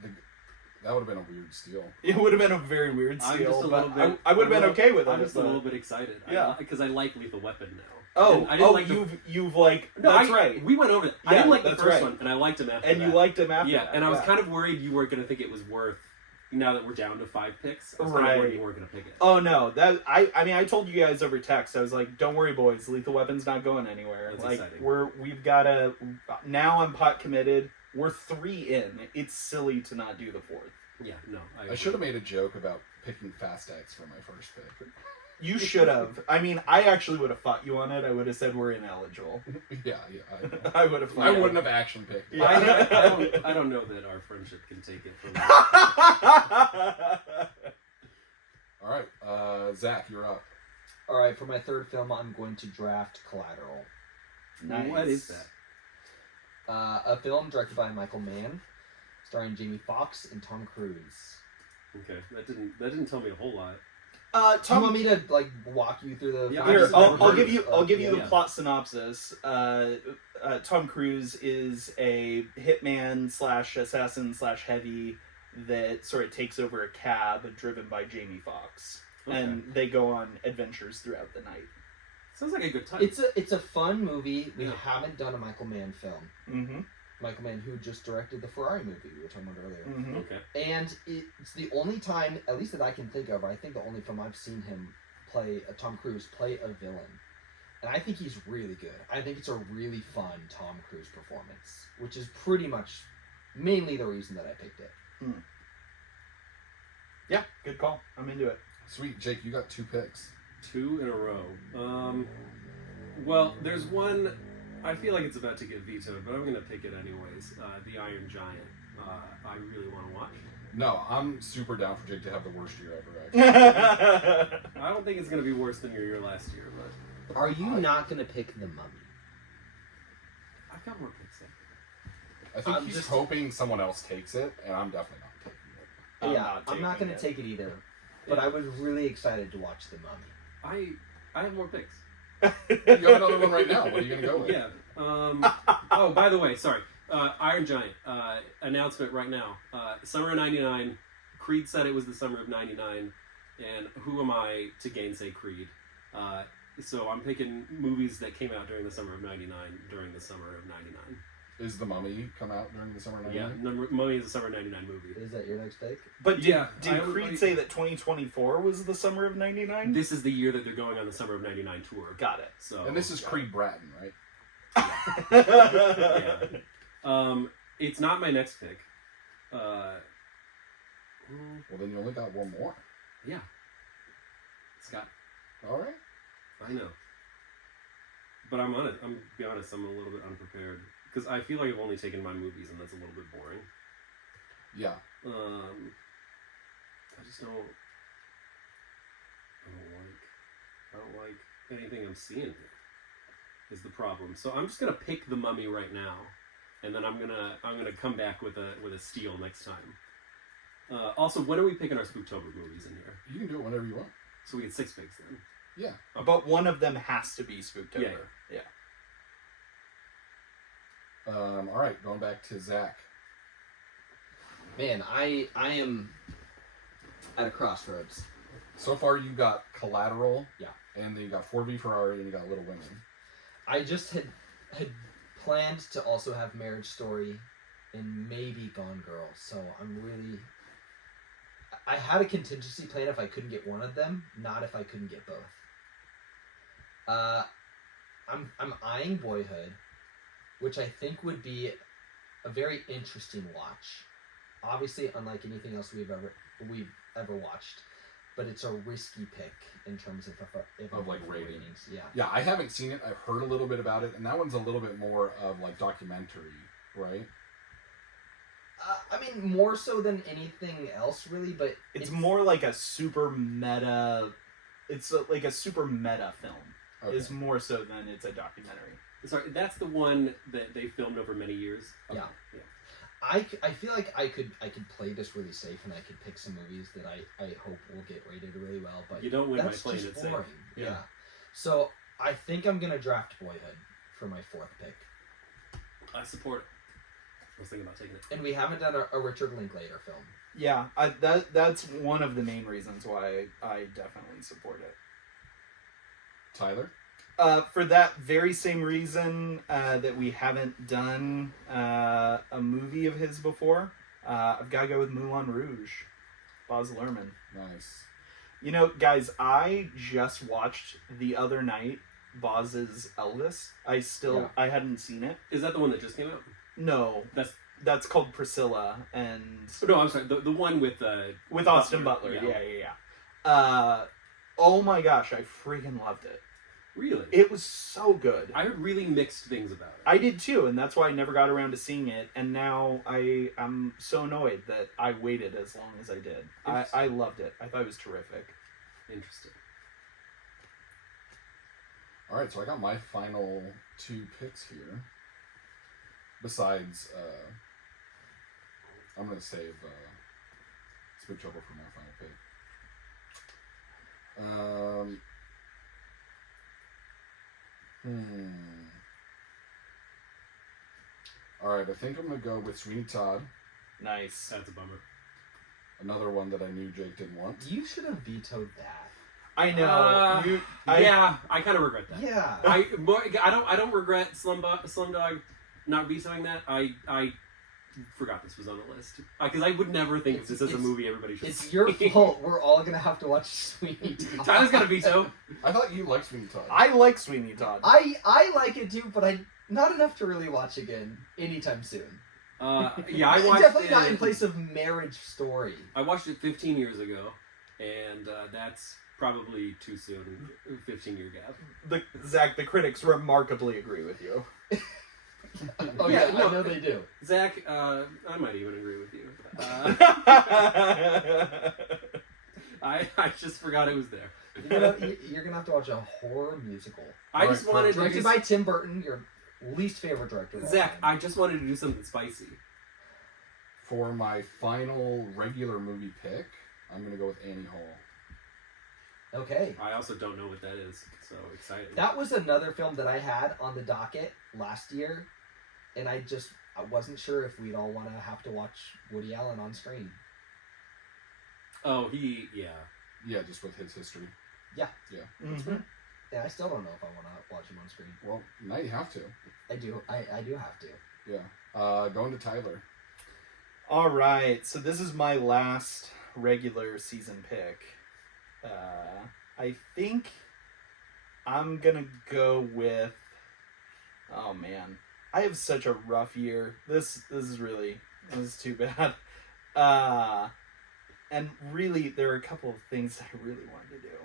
That would have been a weird steal. It would have been a very weird I'm steal, just a but little bit. I would have been okay with it. I'm just a but- little bit excited. Yeah. Because I like Lethal Weapon now. Oh, And I didn't like you've like No, that's right, We went over that. I Yeah, didn't like the that's first right. one, and I liked him after and that. you liked him after Yeah, that. and I was kind of worried you weren't going to think it was worth. Now that we're down to 5 picks, I was kind of Right. worried you weren't going to pick it. Oh no, that I mean I told you guys over text. I was like, "Don't worry, boys. Lethal Weapon's not going anywhere. That's like exciting. we've got to now. I'm pot committed. We're 3 in. It's silly to not do the 4th. Yeah, no. I should have made a joke about picking Fast X for my first pick. You should have. I mean, I actually would have fought you on it. I would have said we're ineligible. Yeah. I would have. I wouldn't have actually picked. Yeah. I don't know that our friendship can take it from. All right, Zach, you're up. All right, for my third film, I'm going to draft Collateral. Nice. What is that? A film directed by Michael Mann, starring Jamie Foxx and Tom Cruise. Okay, that didn't tell me a whole lot. Do you Tom, want me to like walk you through the? Yeah, here, I've never I'll heard give of you. it. I'll give you Yeah. the plot synopsis. Tom Cruise is a hitman / assassin / heavy that sort of takes over a cab driven by Jamie Foxx, Okay. and they go on adventures throughout the night. Sounds like a good time. It's a fun movie. We Yeah. haven't done a Michael Mann film. Mm-hmm. Michael Mann, who just directed the Ferrari movie we were talking about earlier. Mm-hmm. Okay. And it's the only time, at least that I can think of, I think the only film I've seen him play, Tom Cruise play a villain. And I think he's really good. I think it's a really fun Tom Cruise performance, which is pretty much mainly the reason that I picked it. Yeah, good call. I'm into it. Sweet, Jake, you got 2 picks. 2 in a row. Well, there's one. I feel like it's about to get vetoed, but I'm going to pick it anyways. The Iron Giant. I really want to watch. No, I'm super down for Jake to have the worst year ever. Actually. I don't think it's going to be worse than your year last year, but Are you not going to pick The Mummy? I've got more picks. I think I'm he's just- hoping someone else takes it, and I'm definitely not taking it. I'm not going to take it either. But I was really excited to watch The Mummy. I have more picks. You have another one right now. What are you gonna go with? Yeah. Oh, by the way, sorry. Iron Giant announcement right now. Summer of '99. Creed said it was the summer of '99, and who am I to gainsay Creed? So I'm picking movies that came out during the summer of '99. During the summer of '99. Is The Mummy come out during the summer of Yeah, '99? Mummy is a summer '99 movie. Is that your next pick? But did, Yeah, did I- Creed say that 2024 was the summer of '99? This is the year that they're going on the summer of '99 tour. Got it. So And this is Creed Bratton, right? Yeah. It's not my next pick. Well, then you only got one more. Yeah. Scott. All right. I know. But I'm be honest, I'm a little bit unprepared. Because I feel like I've only taken my movies and that's a little bit boring. Yeah. I just don't like anything I'm seeing here is the problem. So I'm just gonna pick The Mummy right now. And then I'm gonna come back with a steal next time. Also, when are we picking our Spooktober movies in here? You can do it whenever you want. So we get 6 picks then. Yeah. But one of them has to be Spooktober. Yeah. All right. Going back to Zach. Man, I am at a crossroads. So far, you got Collateral. Yeah. And then you got Ford v Ferrari, and you got Little Women. I just had planned to also have Marriage Story and maybe Gone Girl, so I had a contingency plan if I couldn't get one of them, not if I couldn't get both. I'm eyeing Boyhood, which I think would be a very interesting watch. Obviously, unlike anything else we've ever watched, but it's a risky pick in terms of Like rating. ratings. Yeah. Yeah, I haven't seen it. I've heard a little bit about it, and that one's a little bit more of like documentary, right? I mean, more so than anything else, really, but It's more like a super meta. It's like a super meta film. Okay. Is more so than it's a documentary. Sorry, that's the one that they filmed over many years. Yeah. Yeah. I feel like I could play this really safe, and I could pick some movies that I hope will get rated really well. But You don't win by that's playing just it safe. boring. Yeah. Yeah. So I think I'm gonna draft Boyhood for my 4th pick. I support was thinking about taking it. And we haven't done a Richard Linklater film. Yeah, that's one of the main reasons why I definitely support it. Tyler? For that very same reason that we haven't done a movie of his before, I've got to go with Moulin Rouge, Baz Luhrmann. Nice. You know, guys, I just watched the other night Baz's Elvis. I hadn't seen it. Is that the one that just came out? No, that's called Priscilla, and No, I'm sorry. The one with Austin Butler. Yeah. Yeah. Oh my gosh, I freaking loved it. Really? It was so good. I heard really mixed things about it. I did too, and that's why I never got around to seeing it. And now I'm so annoyed that I waited as long as I did. I loved it. I thought it was terrific. Interesting. All right, so I got my final 2 picks here. Besides, I'm going to save Spit Trouble for my final pick. All right, I think I'm going to go with Sweeney Todd. Nice. That's a bummer. Another one that I knew Jake didn't want. You should have vetoed that. I know. Yeah, I kind of regret that. Yeah. I don't regret Slumdog not vetoing that. I forgot this was on the list because I would never think of this as a movie everybody should see. It's your fault. We're all gonna have to watch Sweeney Todd. Tyler's got a veto. I thought you liked Sweeney Todd. I like Sweeney Todd. I like it too, but not enough to really watch again anytime soon. Yeah, I watched definitely it. not in place of Marriage Story. I watched it 15 years ago, and that's probably too soon. 15-year gap. Zach, the critics remarkably agree with you. Oh Yeah, yeah, no. I know they do. Zach, I might even agree with you. I just forgot it was there. You're gonna have to watch a horror musical. I just wanted to Directed by Tim Burton, your least favorite director. of all Zach, time. I just wanted to do something spicy. For my final regular movie pick, I'm going to go with Annie Hall. Okay. I also don't know what that is, so exciting. That was another film that I had on the docket last year, and I wasn't sure if we'd all want to have to watch Woody Allen on screen. Oh, yeah. Yeah, just with his history. Mm-hmm. Yeah, I still don't know if I want to watch him on screen. Well, now you have to. I do have to. Yeah. Going to Tyler. All right, so this is my last regular season pick. I think I'm gonna go with. Oh man, I have such a rough year. This is too bad. And really, there are a couple of things I really wanted to do.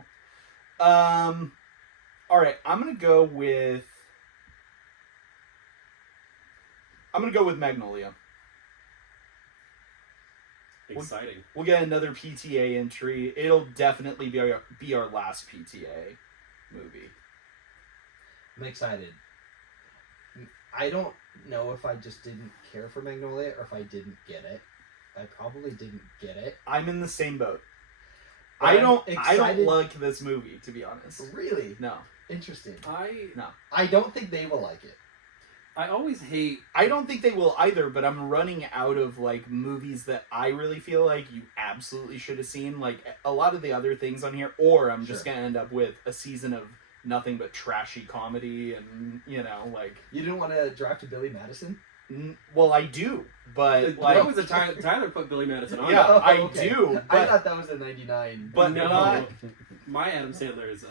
All right, I'm gonna go with Magnolia. Exciting. We'll get another PTA entry. It'll definitely be our last PTA movie. I'm excited. I don't know if I just didn't care for Magnolia or if I didn't get it. I probably didn't get it. I'm in the same boat. But I don't excited- like this movie, to be honest. Really? No. Interesting. No. I don't think they will like it. I always hate. I don't think they will either, but I'm running out of like movies that I really feel like you absolutely should have seen. Like a lot of the other things on here, or I'm just Sure. gonna end up with a season of nothing but trashy comedy and like. You didn't want to draft a Billy Madison? Well, I do, but That was a Tyler put Billy Madison on. Yeah, Oh, I okay. do, I but- thought that was a 99. but No. not. My Adam Sandler is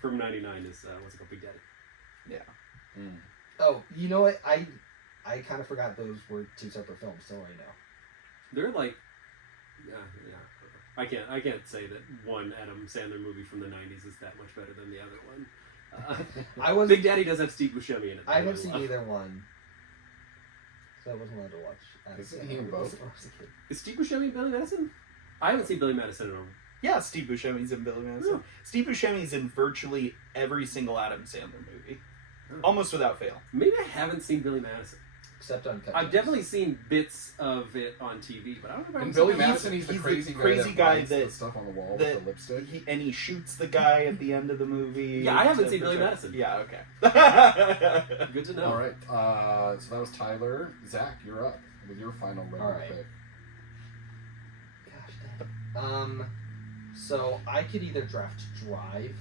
from '99 is what's it called, Big Daddy. Yeah. Oh, you know what? I kind of forgot those were two separate films. Don't worry now. They're like, yeah. I can't say that one Adam Sandler movie from the '90s is that much better than the other one. Big Daddy does have Steve Buscemi in it. I haven't seen either one, so I wasn't allowed to watch. Isn't he in both? Is Steve Buscemi in Billy Madison? I haven't seen Billy Madison in a. Yeah, Steve Buscemi's in Billy Madison. Yeah. Steve Buscemi's in virtually every single Adam Sandler movie, Oh. almost without fail. Maybe I haven't seen Billy Madison. except uncut. I've gems. definitely seen bits of it on TV, but I don't know if And I've Billy seen it. Madison, he's the he's crazy, the crazy guy guy that writes that- the stuff on the wall that- with the lipstick. And he shoots the guy at the end of the movie. Yeah, I haven't to seen Billy protect- Madison. Yeah, okay. Good to know. All right, so that was Tyler. Zach, you're up with your final regular All right. pick. Gosh dang. So I could either draft Drive,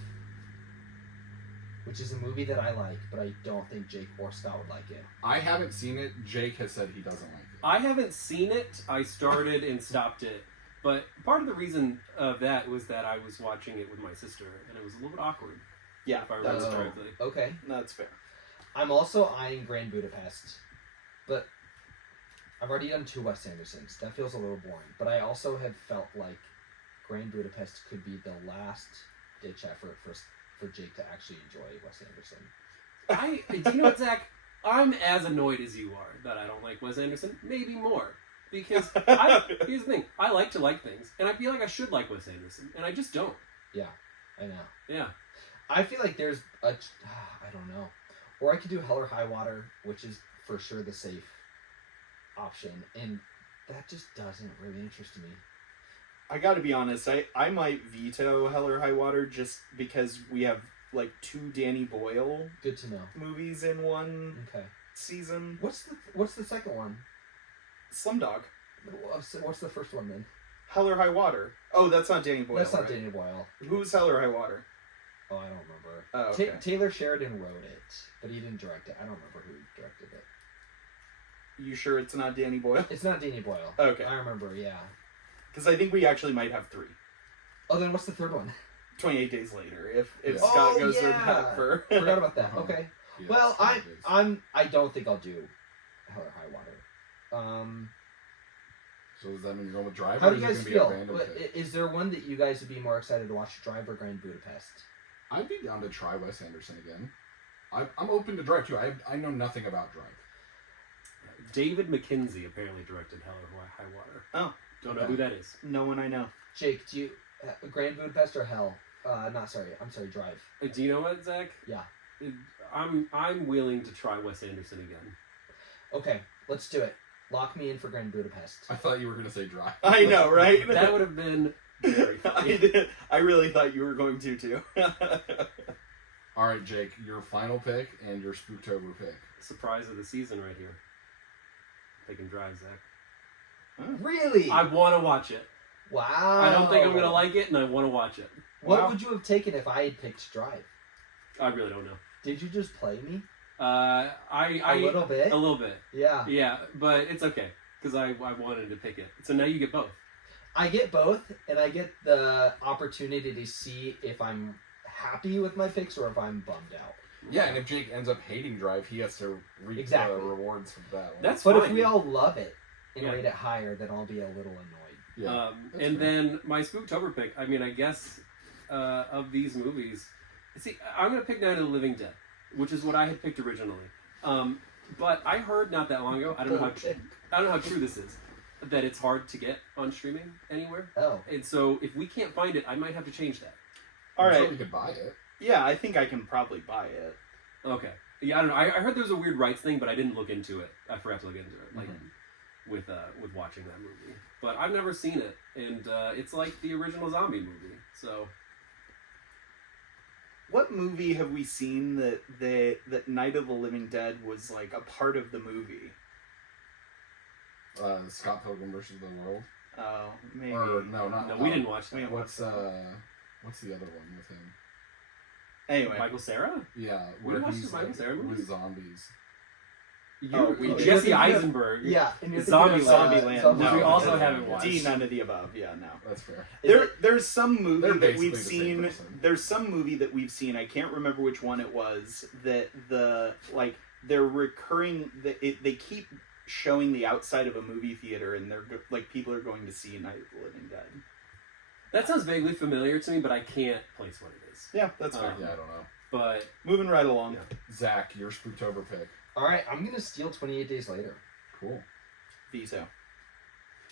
which is a movie that I like, but I don't think Jake or Scott would like it. I haven't seen it. Jake has said he doesn't like it. I haven't seen it. I started and stopped it. But part of the reason of that was that I was watching it with my sister, and it was a little bit awkward, Yeah, if I remember that's Oh. correctly. Okay. That's fair. I'm also eyeing Grand Budapest, but I've already done 2 Wes Andersons. That feels a little boring. But I also have felt like Grand Budapest could be the last ditch effort for Jake to actually enjoy Wes Anderson. Do you know what, Zach? I'm as annoyed as you are that I don't like Wes Anderson. Maybe more. Because here's the thing. I like to like things, and I feel like I should like Wes Anderson, and I just don't. I know. Yeah. I feel like there's a I don't know, or I could do Hell or High Water, which is for sure the safe option, and that just doesn't really interest me. I gotta be honest, I might veto Hell or High Water just because we have like 2 Danny Boyle Good to know. movies in one Okay. season. What's the second one? Slumdog. What's the first one then? Hell or High Water. Oh, that's not Danny Boyle. That's not right? Danny Boyle. Who's Hell or High Water? Oh, I don't remember. Oh, okay. Taylor Sheridan wrote it, but he didn't direct it. I don't remember who directed it. You sure it's not Danny Boyle? It's not Danny Boyle. Okay. I remember, yeah. Because I think we actually might have 3. Oh, then what's the third one? 28 Days Later. If Yeah. Scott goes with yeah. that for. Forgot about that. Uh-huh. Okay. Yes, Well, it is. I don't think I'll do Hell or High Water. So does that mean you're going with Drive? How or do you is guys it gonna feel? be a random pick? Is there one that you guys would be more excited to watch, Drive or Grand Budapest? I'd be down to try Wes Anderson again. I'm open to Drive too. I know nothing about Drive. David McKenzie apparently directed Hell or High Water. Oh. Don't know Okay. who that is. No one I know. Jake, do you Grand Budapest or Hell? I'm sorry, Drive. Do you know what, Zach? Yeah. I'm willing to try Wes Anderson again. Okay, let's do it. Lock me in for Grand Budapest. I thought you were going to say Drive. I know, right? That would have been very funny. I really thought you were going to, too. All right, Jake, your final pick and your Spooktober pick. Surprise of the season right here. Taking Drive, Zach. Really? I want to watch it. Wow. I don't think I'm going to like it, and I want to watch it. What Wow. would you have taken if I had picked Drive? I really don't know. Did you just play me? A A little bit? A little bit. Yeah. Yeah, but it's okay because I wanted to pick it. So now you get both. I get both, and I get the opportunity to see if I'm happy with my picks or if I'm bummed out. Yeah, and if Jake ends up hating Drive, he has to reap Exactly. the rewards from that one. That's But fine. if we all love it and Yeah. rate it higher, then I'll be a little annoyed. yeah. that's And fair. then my Spooktober pick. I mean, I guess of these movies, see, I'm gonna pick Night of the Living Dead, which is what I had picked originally. But I heard not that long ago. I don't know how true this is. That it's hard to get on streaming anywhere. Oh. And so if we can't find it, I might have to change that. All I'm sure right. we could buy it. Yeah, I think I can probably buy it. Okay. Yeah, I don't know. I heard there was a weird rights thing, but I didn't look into it. I forgot to look into it, like with watching that movie. But I've never seen it, and it's like the original zombie movie. So What movie have we seen that Night of the Living Dead was like a part of the movie? Scott Pilgrim versus the World. Oh, maybe. Or no, not. no, we didn't watch that. we- What's the other one with him? Anyway, Michael Cera? Yeah, We where watched he's the Michael like, Cera movies? with zombies. Jesse yeah. Eisenberg. Yeah. And you're Zombie thinking of, Zombieland. Zombie Which we No, also no, haven't watched. D, none of the above. Yeah, no. That's fair. There's some movie They're that basically we've the same seen. person. There's some movie that we've seen. I can't remember which one it was. That they're recurring. They keep showing the outside of a movie theater, and like people are going to see Night of the Living Dead. That sounds vaguely familiar to me, but I can't place what it is. Yeah, that's fair. Yeah, I don't know. But Moving right along. Yeah. Zach, your Spooktober pick. All right, I'm gonna steal 28 Days Later. Cool. Veto.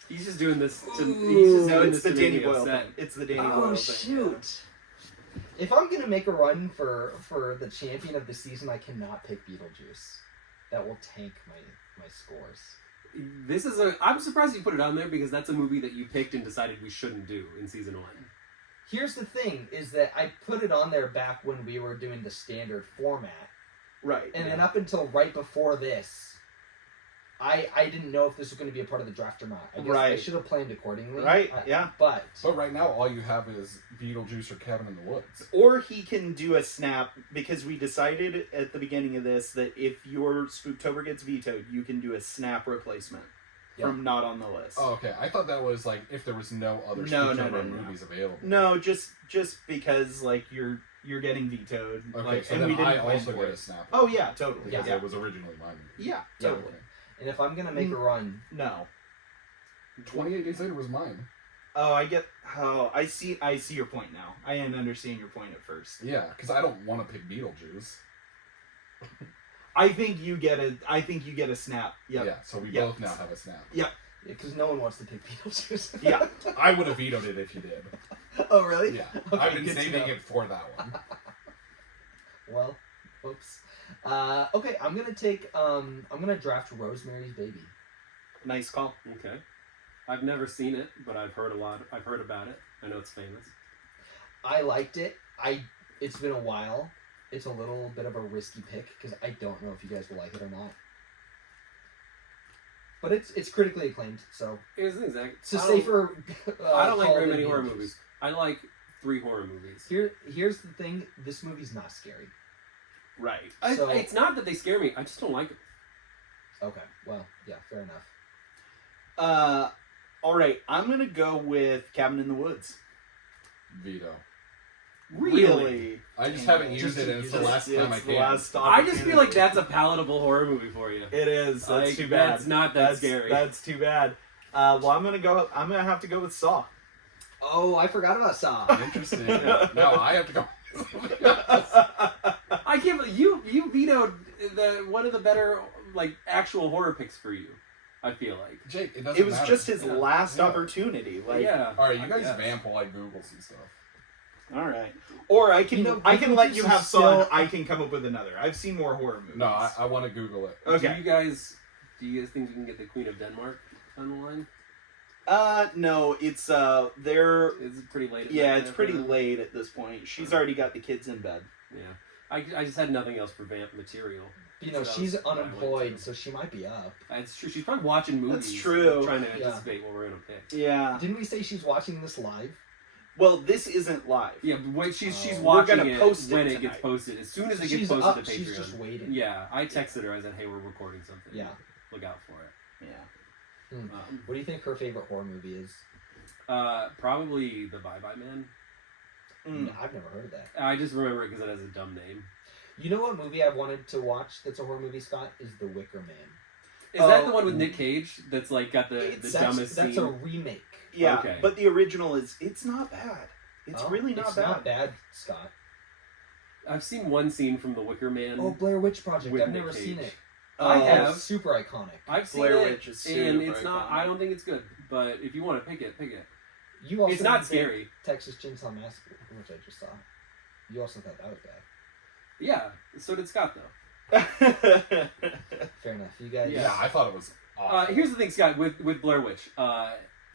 he's just doing this to. Ooh. He's just No, doing it's this the to make Danny me Boyle upset. thing. It's the Danny Oh Boyle thing. shoot! If I'm gonna make a run for the champion of the season, I cannot pick Beetlejuice. that will tank my scores. This is I'm surprised you put it on there because that's a movie that you picked and decided we shouldn't do in season 1. Here's the thing: is that I put it on there back when we were doing the standard format, Right. and then up until right before this, I didn't know if this was going to be a part of the draft or not. I guess I Right. should have planned accordingly. Right, yeah. But But right now, all you have is Beetlejuice or Cabin in the Woods. Or he can do a snap, because we decided at the beginning of this that if your Spooktober gets vetoed, you can do a snap replacement Yeah. from not on the list. Oh, okay. I thought that was like if there was no other No, Spooktober no. movies available. No, just because like you're getting vetoed. Okay, like, so and then we didn't I plan also for get it. a snap. Oh yeah, totally. because Yeah, it was originally mine. yeah, Yeah. totally. Okay. and if I'm going to make a run, No. 28 Days Later was mine. Oh, I see your point now. I didn't understand your point at first. Yeah, because I don't want to pick Beetlejuice. I think you get a snap. Yep. Yeah, so we Yep. both now have a snap. because no one wants to pick Beetlejuice. Yeah. I would have vetoed it if you did. Oh, really? Yeah, Okay, I've been good to saving know. it for that one. Well, oops. Okay, I'm gonna draft Rosemary's Baby. Nice call. Okay. I've never seen it, but I've heard about it. I know it's famous. I liked it. It's been a while. It's a little bit of a risky pick because I don't know if you guys will like it or not. But it's critically acclaimed, so Here's the thing, it's a Zach. I don't- safer. I don't like call very than many horror Beetlejuice. movies. I like 3 horror movies. Here's the thing. This movie's not scary. Right. So- It's not that they scare me. I just don't like them. Okay. Well, yeah, fair enough. All right. I'm gonna go with Cabin in the Woods. Veto. Really? I just haven't Just used it, to and it's use the it. last time I It's the can. last I just feel like opportunity. that's a palatable horror movie for you. It is. That's Like, too bad. that's not that scary. That's too bad. Well, I'm gonna have to go with Saw. Oh, I forgot about Saw. Interesting. No, I have to go. I can't believe you vetoed one of the better like actual horror picks for you. I feel like. Jake, it doesn't It was matter. just his Yeah. last Yeah. opportunity. Like, Yeah. All right, you guys Yes. vamp while I Google some stuff. all right. Or I can You know, I can let you Beetlejuice have is Saw. And still- I can come up with another. I've seen more horror movies. No, I want to Google it. Okay. Do you guys think you can get the Queen of Denmark on the line? No, it's they're It's pretty late. At yeah, night it's for pretty them. late at this point. She's already got the kids in bed. Yeah. I just had nothing else for vamp material. You know, So that she's was what I went unemployed, to. so she might be up. It's true. She's probably watching movies. That's true. Trying to Yeah. anticipate what we're gonna pick. Yeah. Didn't we say she's watching this live? Well, this isn't live. Yeah, but when she's We're watching gonna it post it when it tonight. gets posted. As soon as it gets She's posted up. to She's Patreon. just waiting. Yeah, I texted her. I said, "Hey, we're recording something. Yeah. Look out for it." Yeah. What do you think her favorite horror movie is? Probably the Bye Bye Man. Mm. I've never heard of that. I just remember it because it has a dumb name. You know what movie I've wanted to watch that's a horror movie, Scott? Is The Wicker Man. Is that Oh. the one with Nick Cage? That's like got the That's dumbest that's scene. a remake. Yeah, Okay. but the original it's not bad. It's Oh, really not it's bad. not bad, Scott. I've seen one scene from The Wicker Man. Oh, Blair Witch Project. With I've Nick never Cage. seen it. I Oh, have. it's super iconic. I've seen Blair it, Witch is and super it's not. iconic. I don't think it's good. But if you want to pick it, pick it. You also It's not did scary. Texas Chainsaw Massacre, which I just saw. You also thought that was bad. Yeah. So did Scott though. Fair enough. You guys. Yeah, I thought it was awful. Here's the thing, Scott, with Blair Witch.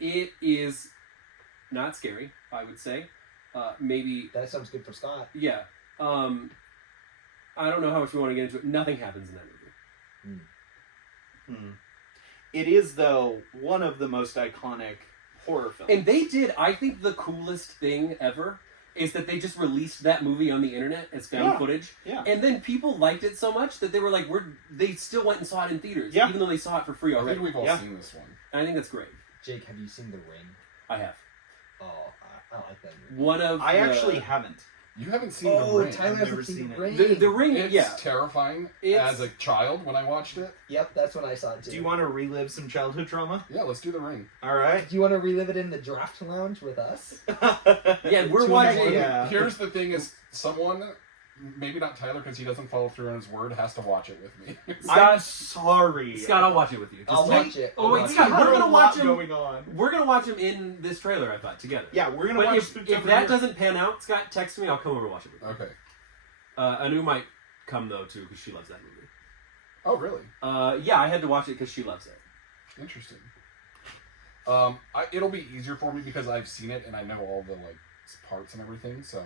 It is not scary, I would say. Maybe, That sounds good for Scott. yeah. I don't know how much we want to get into it. Nothing happens in that movie. Hmm. It is though one of the most iconic horror films. And they did, I think, the coolest thing ever is that they just released that movie on the internet as found Yeah. footage. Yeah. And then people liked it so much that they were like, they still went and saw it in theaters, Yeah. even though they saw it for free I already. think we've all Yeah. seen this one. And I think that's great. Jake, have you seen The Ring? I have. Oh, I like that movie. One of I the- actually haven't. You haven't seen Oh, The Ring. Tyler I've hasn't never seen seen The it. Ring. The Ring, It's yeah. terrifying It's- as a child when I watched it. Yep, that's when I saw it too. Do you want to relive some childhood trauma? Yeah, let's do The Ring. All right. Do you want to relive it in the draft lounge with us? Yeah, we're Two watching. nights Yeah. Here's the thing: is someone, maybe not Tyler because he doesn't follow through on his word, has to watch it with me. I'm sorry. Scott, I'll watch it with you. Just I'll wait. watch it. Oh I'll wait, watch Scott, it. we're There's a gonna lot watch him. going on. We're gonna watch him in this trailer. I thought together. Yeah, we're gonna But watch. if Spooktober that here. doesn't pan out, Scott, text me. I'll come over and watch it with you. Okay. Anu might come though too because she loves that movie. Oh, really? Yeah, I had to watch it because she loves it. Interesting. It'll be easier for me because I've seen it and I know all the like parts and everything. So,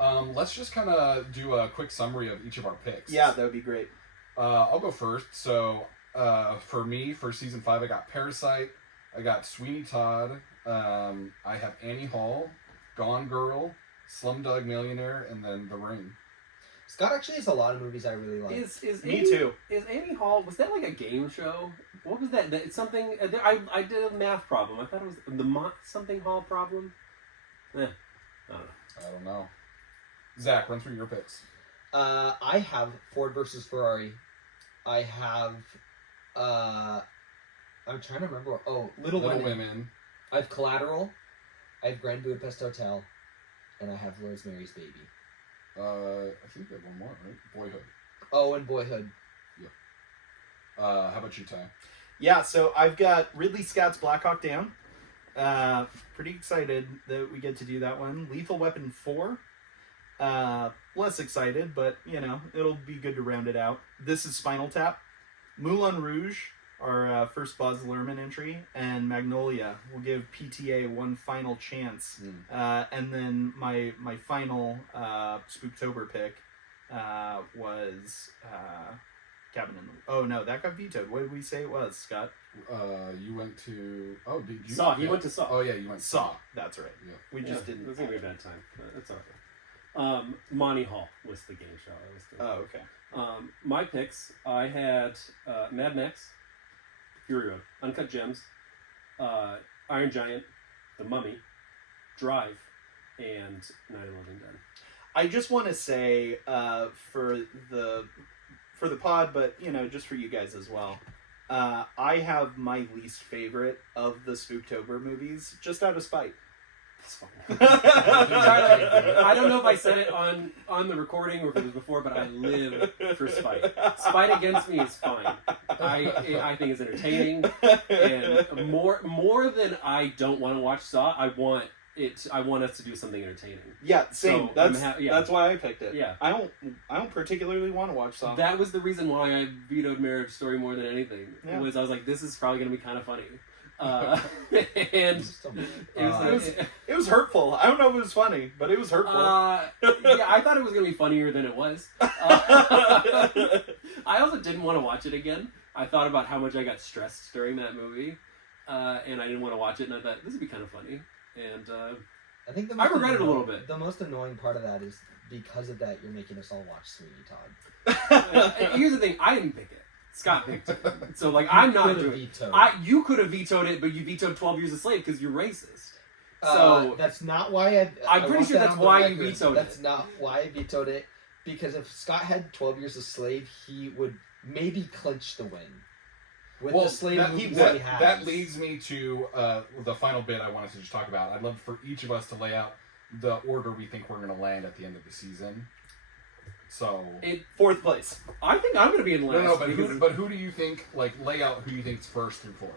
let's just kind of do a quick summary of each of our picks. Yeah, that would be great. I'll go first. So, for me, for season 5, I got Parasite. I got Sweeney Todd. I have Annie Hall, Gone Girl, Slumdog Millionaire, and then The Ring. Scott actually has a lot of movies I really like. Me too. Is Annie Hall, was that like a game show? What was that? It's something, I did a math problem. I thought it was the something Hall problem. I don't know. I don't know. Zach, run through your picks. I have Ford versus Ferrari. I have, I'm trying to remember. Oh, Little Women. I have Collateral. I have Grand Budapest Hotel. And I have Rosemary's Baby. I think we have one more, right? Boyhood. Oh, and Boyhood. How about you, Ty? Yeah, so I've got Ridley Scott's Black Hawk Down. Pretty excited that we get to do that one. Lethal Weapon 4. Less excited, but, you know, it'll be good to round it out. This is Spinal Tap. Moulin Rouge, our first Baz Luhrmann entry. And Magnolia. We'll give PTA one final chance. And then my final Spooktober pick was Cabin in the... Oh, no, that got vetoed. What did we say it was, Scott? You went to... Oh, did you? Saw. He went to Saw. Oh, yeah, you went to Saw. That's right. Yeah. We just didn't... It was going to be a bad time. That's okay. Monty Hall was the game show. Oh, okay. My picks, I had Mad Max, Fury Road, Uncut Gems, Iron Giant, The Mummy, Drive, and Night of the Living Dead. I just want to say for the pod, but you know, just for you guys as well. I have my least favorite of the Spooktober movies, just out of spite. It's fine. I don't know if I said it on the recording or if it was before, but I live for Spite. Spite against me is fine. I think it's entertaining, and more than I don't want to watch Saw, I want us to do something entertaining. Yeah, same. So that's why I picked it. Yeah. I don't particularly want to watch Saw. That was the reason why I vetoed Marriage Story more than anything. Yeah. I was like, this is probably going to be kind of funny. And it was hurtful. I don't know if it was funny, but it was hurtful. Yeah, I thought it was going to be funnier than it was. I also didn't want to watch it again. I thought about how much I got stressed during that movie, and I didn't want to watch it, and I thought, this would be kind of funny. And I think I regret it a little bit. The most annoying part of that is because of that, you're making us all watch Sweeney Todd. Here's the thing, I didn't pick it. Scott picked it. So, like, I'm not doing it. You could have vetoed it, but you vetoed 12 Years a Slave because you're racist. So that's not why I'm pretty sure that's why you vetoed it. That's not why I vetoed it. Because if Scott had 12 Years a Slave, he would maybe clinch the win. With the slave movies he has. That leads me to the final bit I wanted to just talk about. I'd love for each of us to lay out the order we think we're going to land at the end of the season. So fourth place. I think I'm going to be in last. No, but who do you think, like, lay out who you think's first through fourth?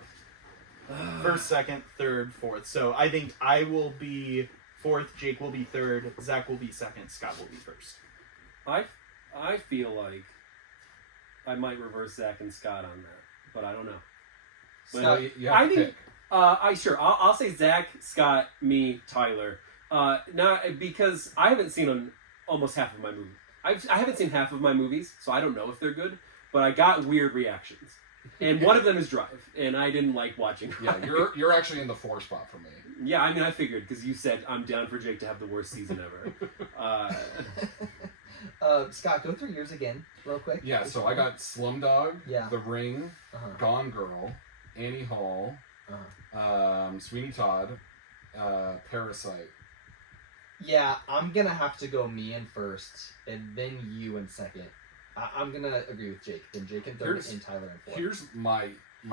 First, second, third, fourth. So I think I will be fourth, Jake will be third, Zach will be second, Scott will be first. I feel like I might reverse Zach and Scott on that, but I don't know. So you have to pick. I'll say Zach, Scott, me, Tyler. Now, because I haven't seen almost half of my movies. I haven't seen half of my movies, so I don't know if they're good, but I got weird reactions. And one of them is Drive, and I didn't like watching Drive. Yeah, you're actually in the 4 spot for me. Yeah, I mean, I figured, because you said I'm down for Jake to have the worst season ever. Scott, go through yours again, real quick. Yeah, so I got Slumdog, yeah. The Ring, Gone Girl, Annie Hall, Sweeney Todd, Parasite. Yeah, I'm gonna have to go me in first, and then you in second. I'm gonna agree with Jake. Then Jake in third, and Tyler in fourth. Here's my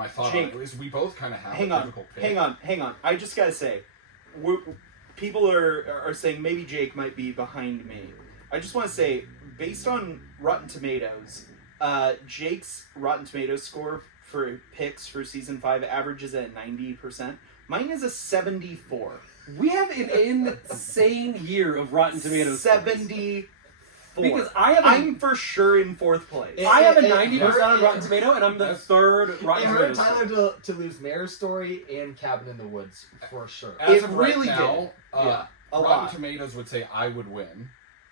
thought Jake, on it, is we both kind of have a difficult pick. Hang on. I just gotta say, people are saying maybe Jake might be behind me. I just want to say, based on Rotten Tomatoes, Jake's Rotten Tomatoes score for picks for season 5 averages at 90%. Mine is a 74. We have an insane year of Rotten Tomatoes. 74. 4. Because I have I'm for sure in 4th place. It- I have a it 90% on hurt- Rotten Tomato, and I'm the That's- third It Rotten hurt Tomato. Tyler to lose Mayor's Story and Cabin in the Woods for sure. As It of right really now, did. Uh, A Rotten lot. Tomatoes would say I would win.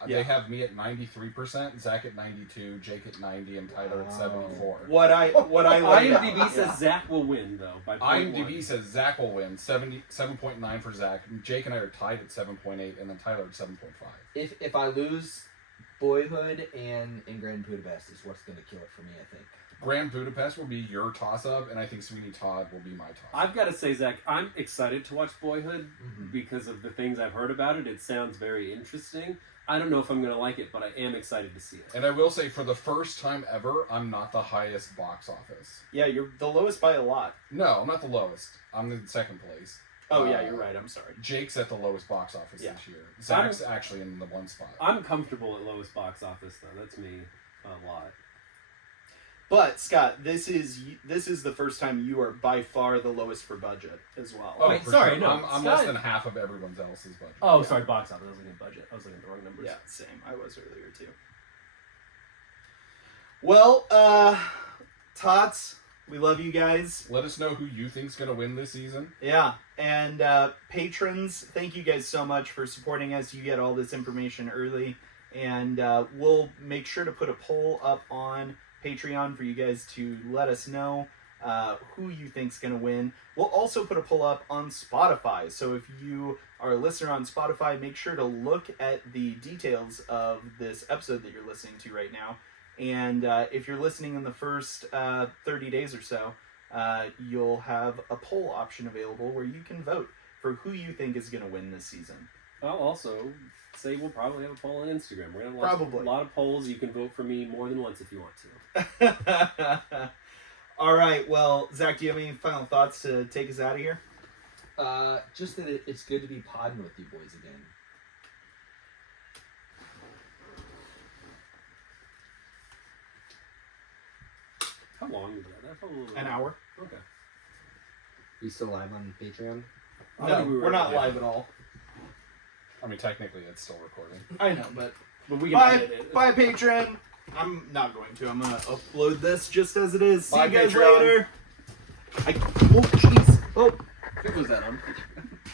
Yeah. They have me at 93%, Zach at 92, Jake at 90, and Tyler at Wow. 74. What I laid out. IMDb says Zach will win, though. By 0.1. IMDb says Zach will win, 7.9 for Zach. Jake and I are tied at 7.8, and then Tyler at 7.5. If I lose Boyhood and Grand Budapest is what's going to kill it for me, I think. Grand Budapest will be your toss-up, and I think Sweeney Todd will be my toss-up. I've got to say, Zach, I'm excited to watch Boyhood Mhm. because of the things I've heard about it. It sounds very interesting. I don't know if I'm going to like it, but I am excited to see it. And I will say, for the first time ever, I'm not the highest box office. Yeah, you're the lowest by a lot. No, I'm not the lowest. I'm in second place. Oh yeah, you're right. I'm sorry. Jake's at the lowest box office Yeah. this year. Zach's actually in the one spot. I'm comfortable at lowest box office, though. That's me a lot. But Scott, this is the first time you are by far the lowest for budget as well. Oh, Wait, for sorry, sure. no, I'm Scott- less than half of everyone else's budget. Oh, Yeah. sorry, box office. I was looking at budget. I was looking at the wrong numbers. Yeah, same. I was earlier too. Well, Tots, we love you guys. Let us know who you think's going to win this season. Yeah, and patrons, thank you guys so much for supporting us. You get all this information early, and we'll make sure to put a poll up on Patreon for you guys to let us know who you think's going to win. We'll also put a poll up on Spotify, so if you are a listener on Spotify, make sure to look at the details of this episode that you're listening to right now. And if you're listening in the first 30 days or so, you'll have a poll option available where you can vote for who you think is going to win this season. I'll also say we'll probably have a poll on Instagram. We're going to have Probably. a lot of polls. You can vote for me more than once if you want to. All right. Well, Zach, do you have any final thoughts to take us out of here? Just that it's good to be podding with you boys again. How long is that? That's a little An hour? Okay. We still live on Patreon? I No, think we were we're not live. live at all. I mean, technically, it's still recording. I know, but But we can bye, edit it. bye, patron. I'm not going to. I'm going to upload this just as it is. See Bye, you guys Patreon. later. Oh, jeez. Oh, Who was that on?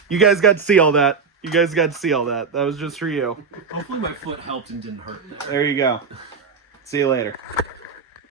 you guys got to see all that. You guys got to see all that. That was just for you. Hopefully my foot helped and didn't hurt there. There you go. See you later.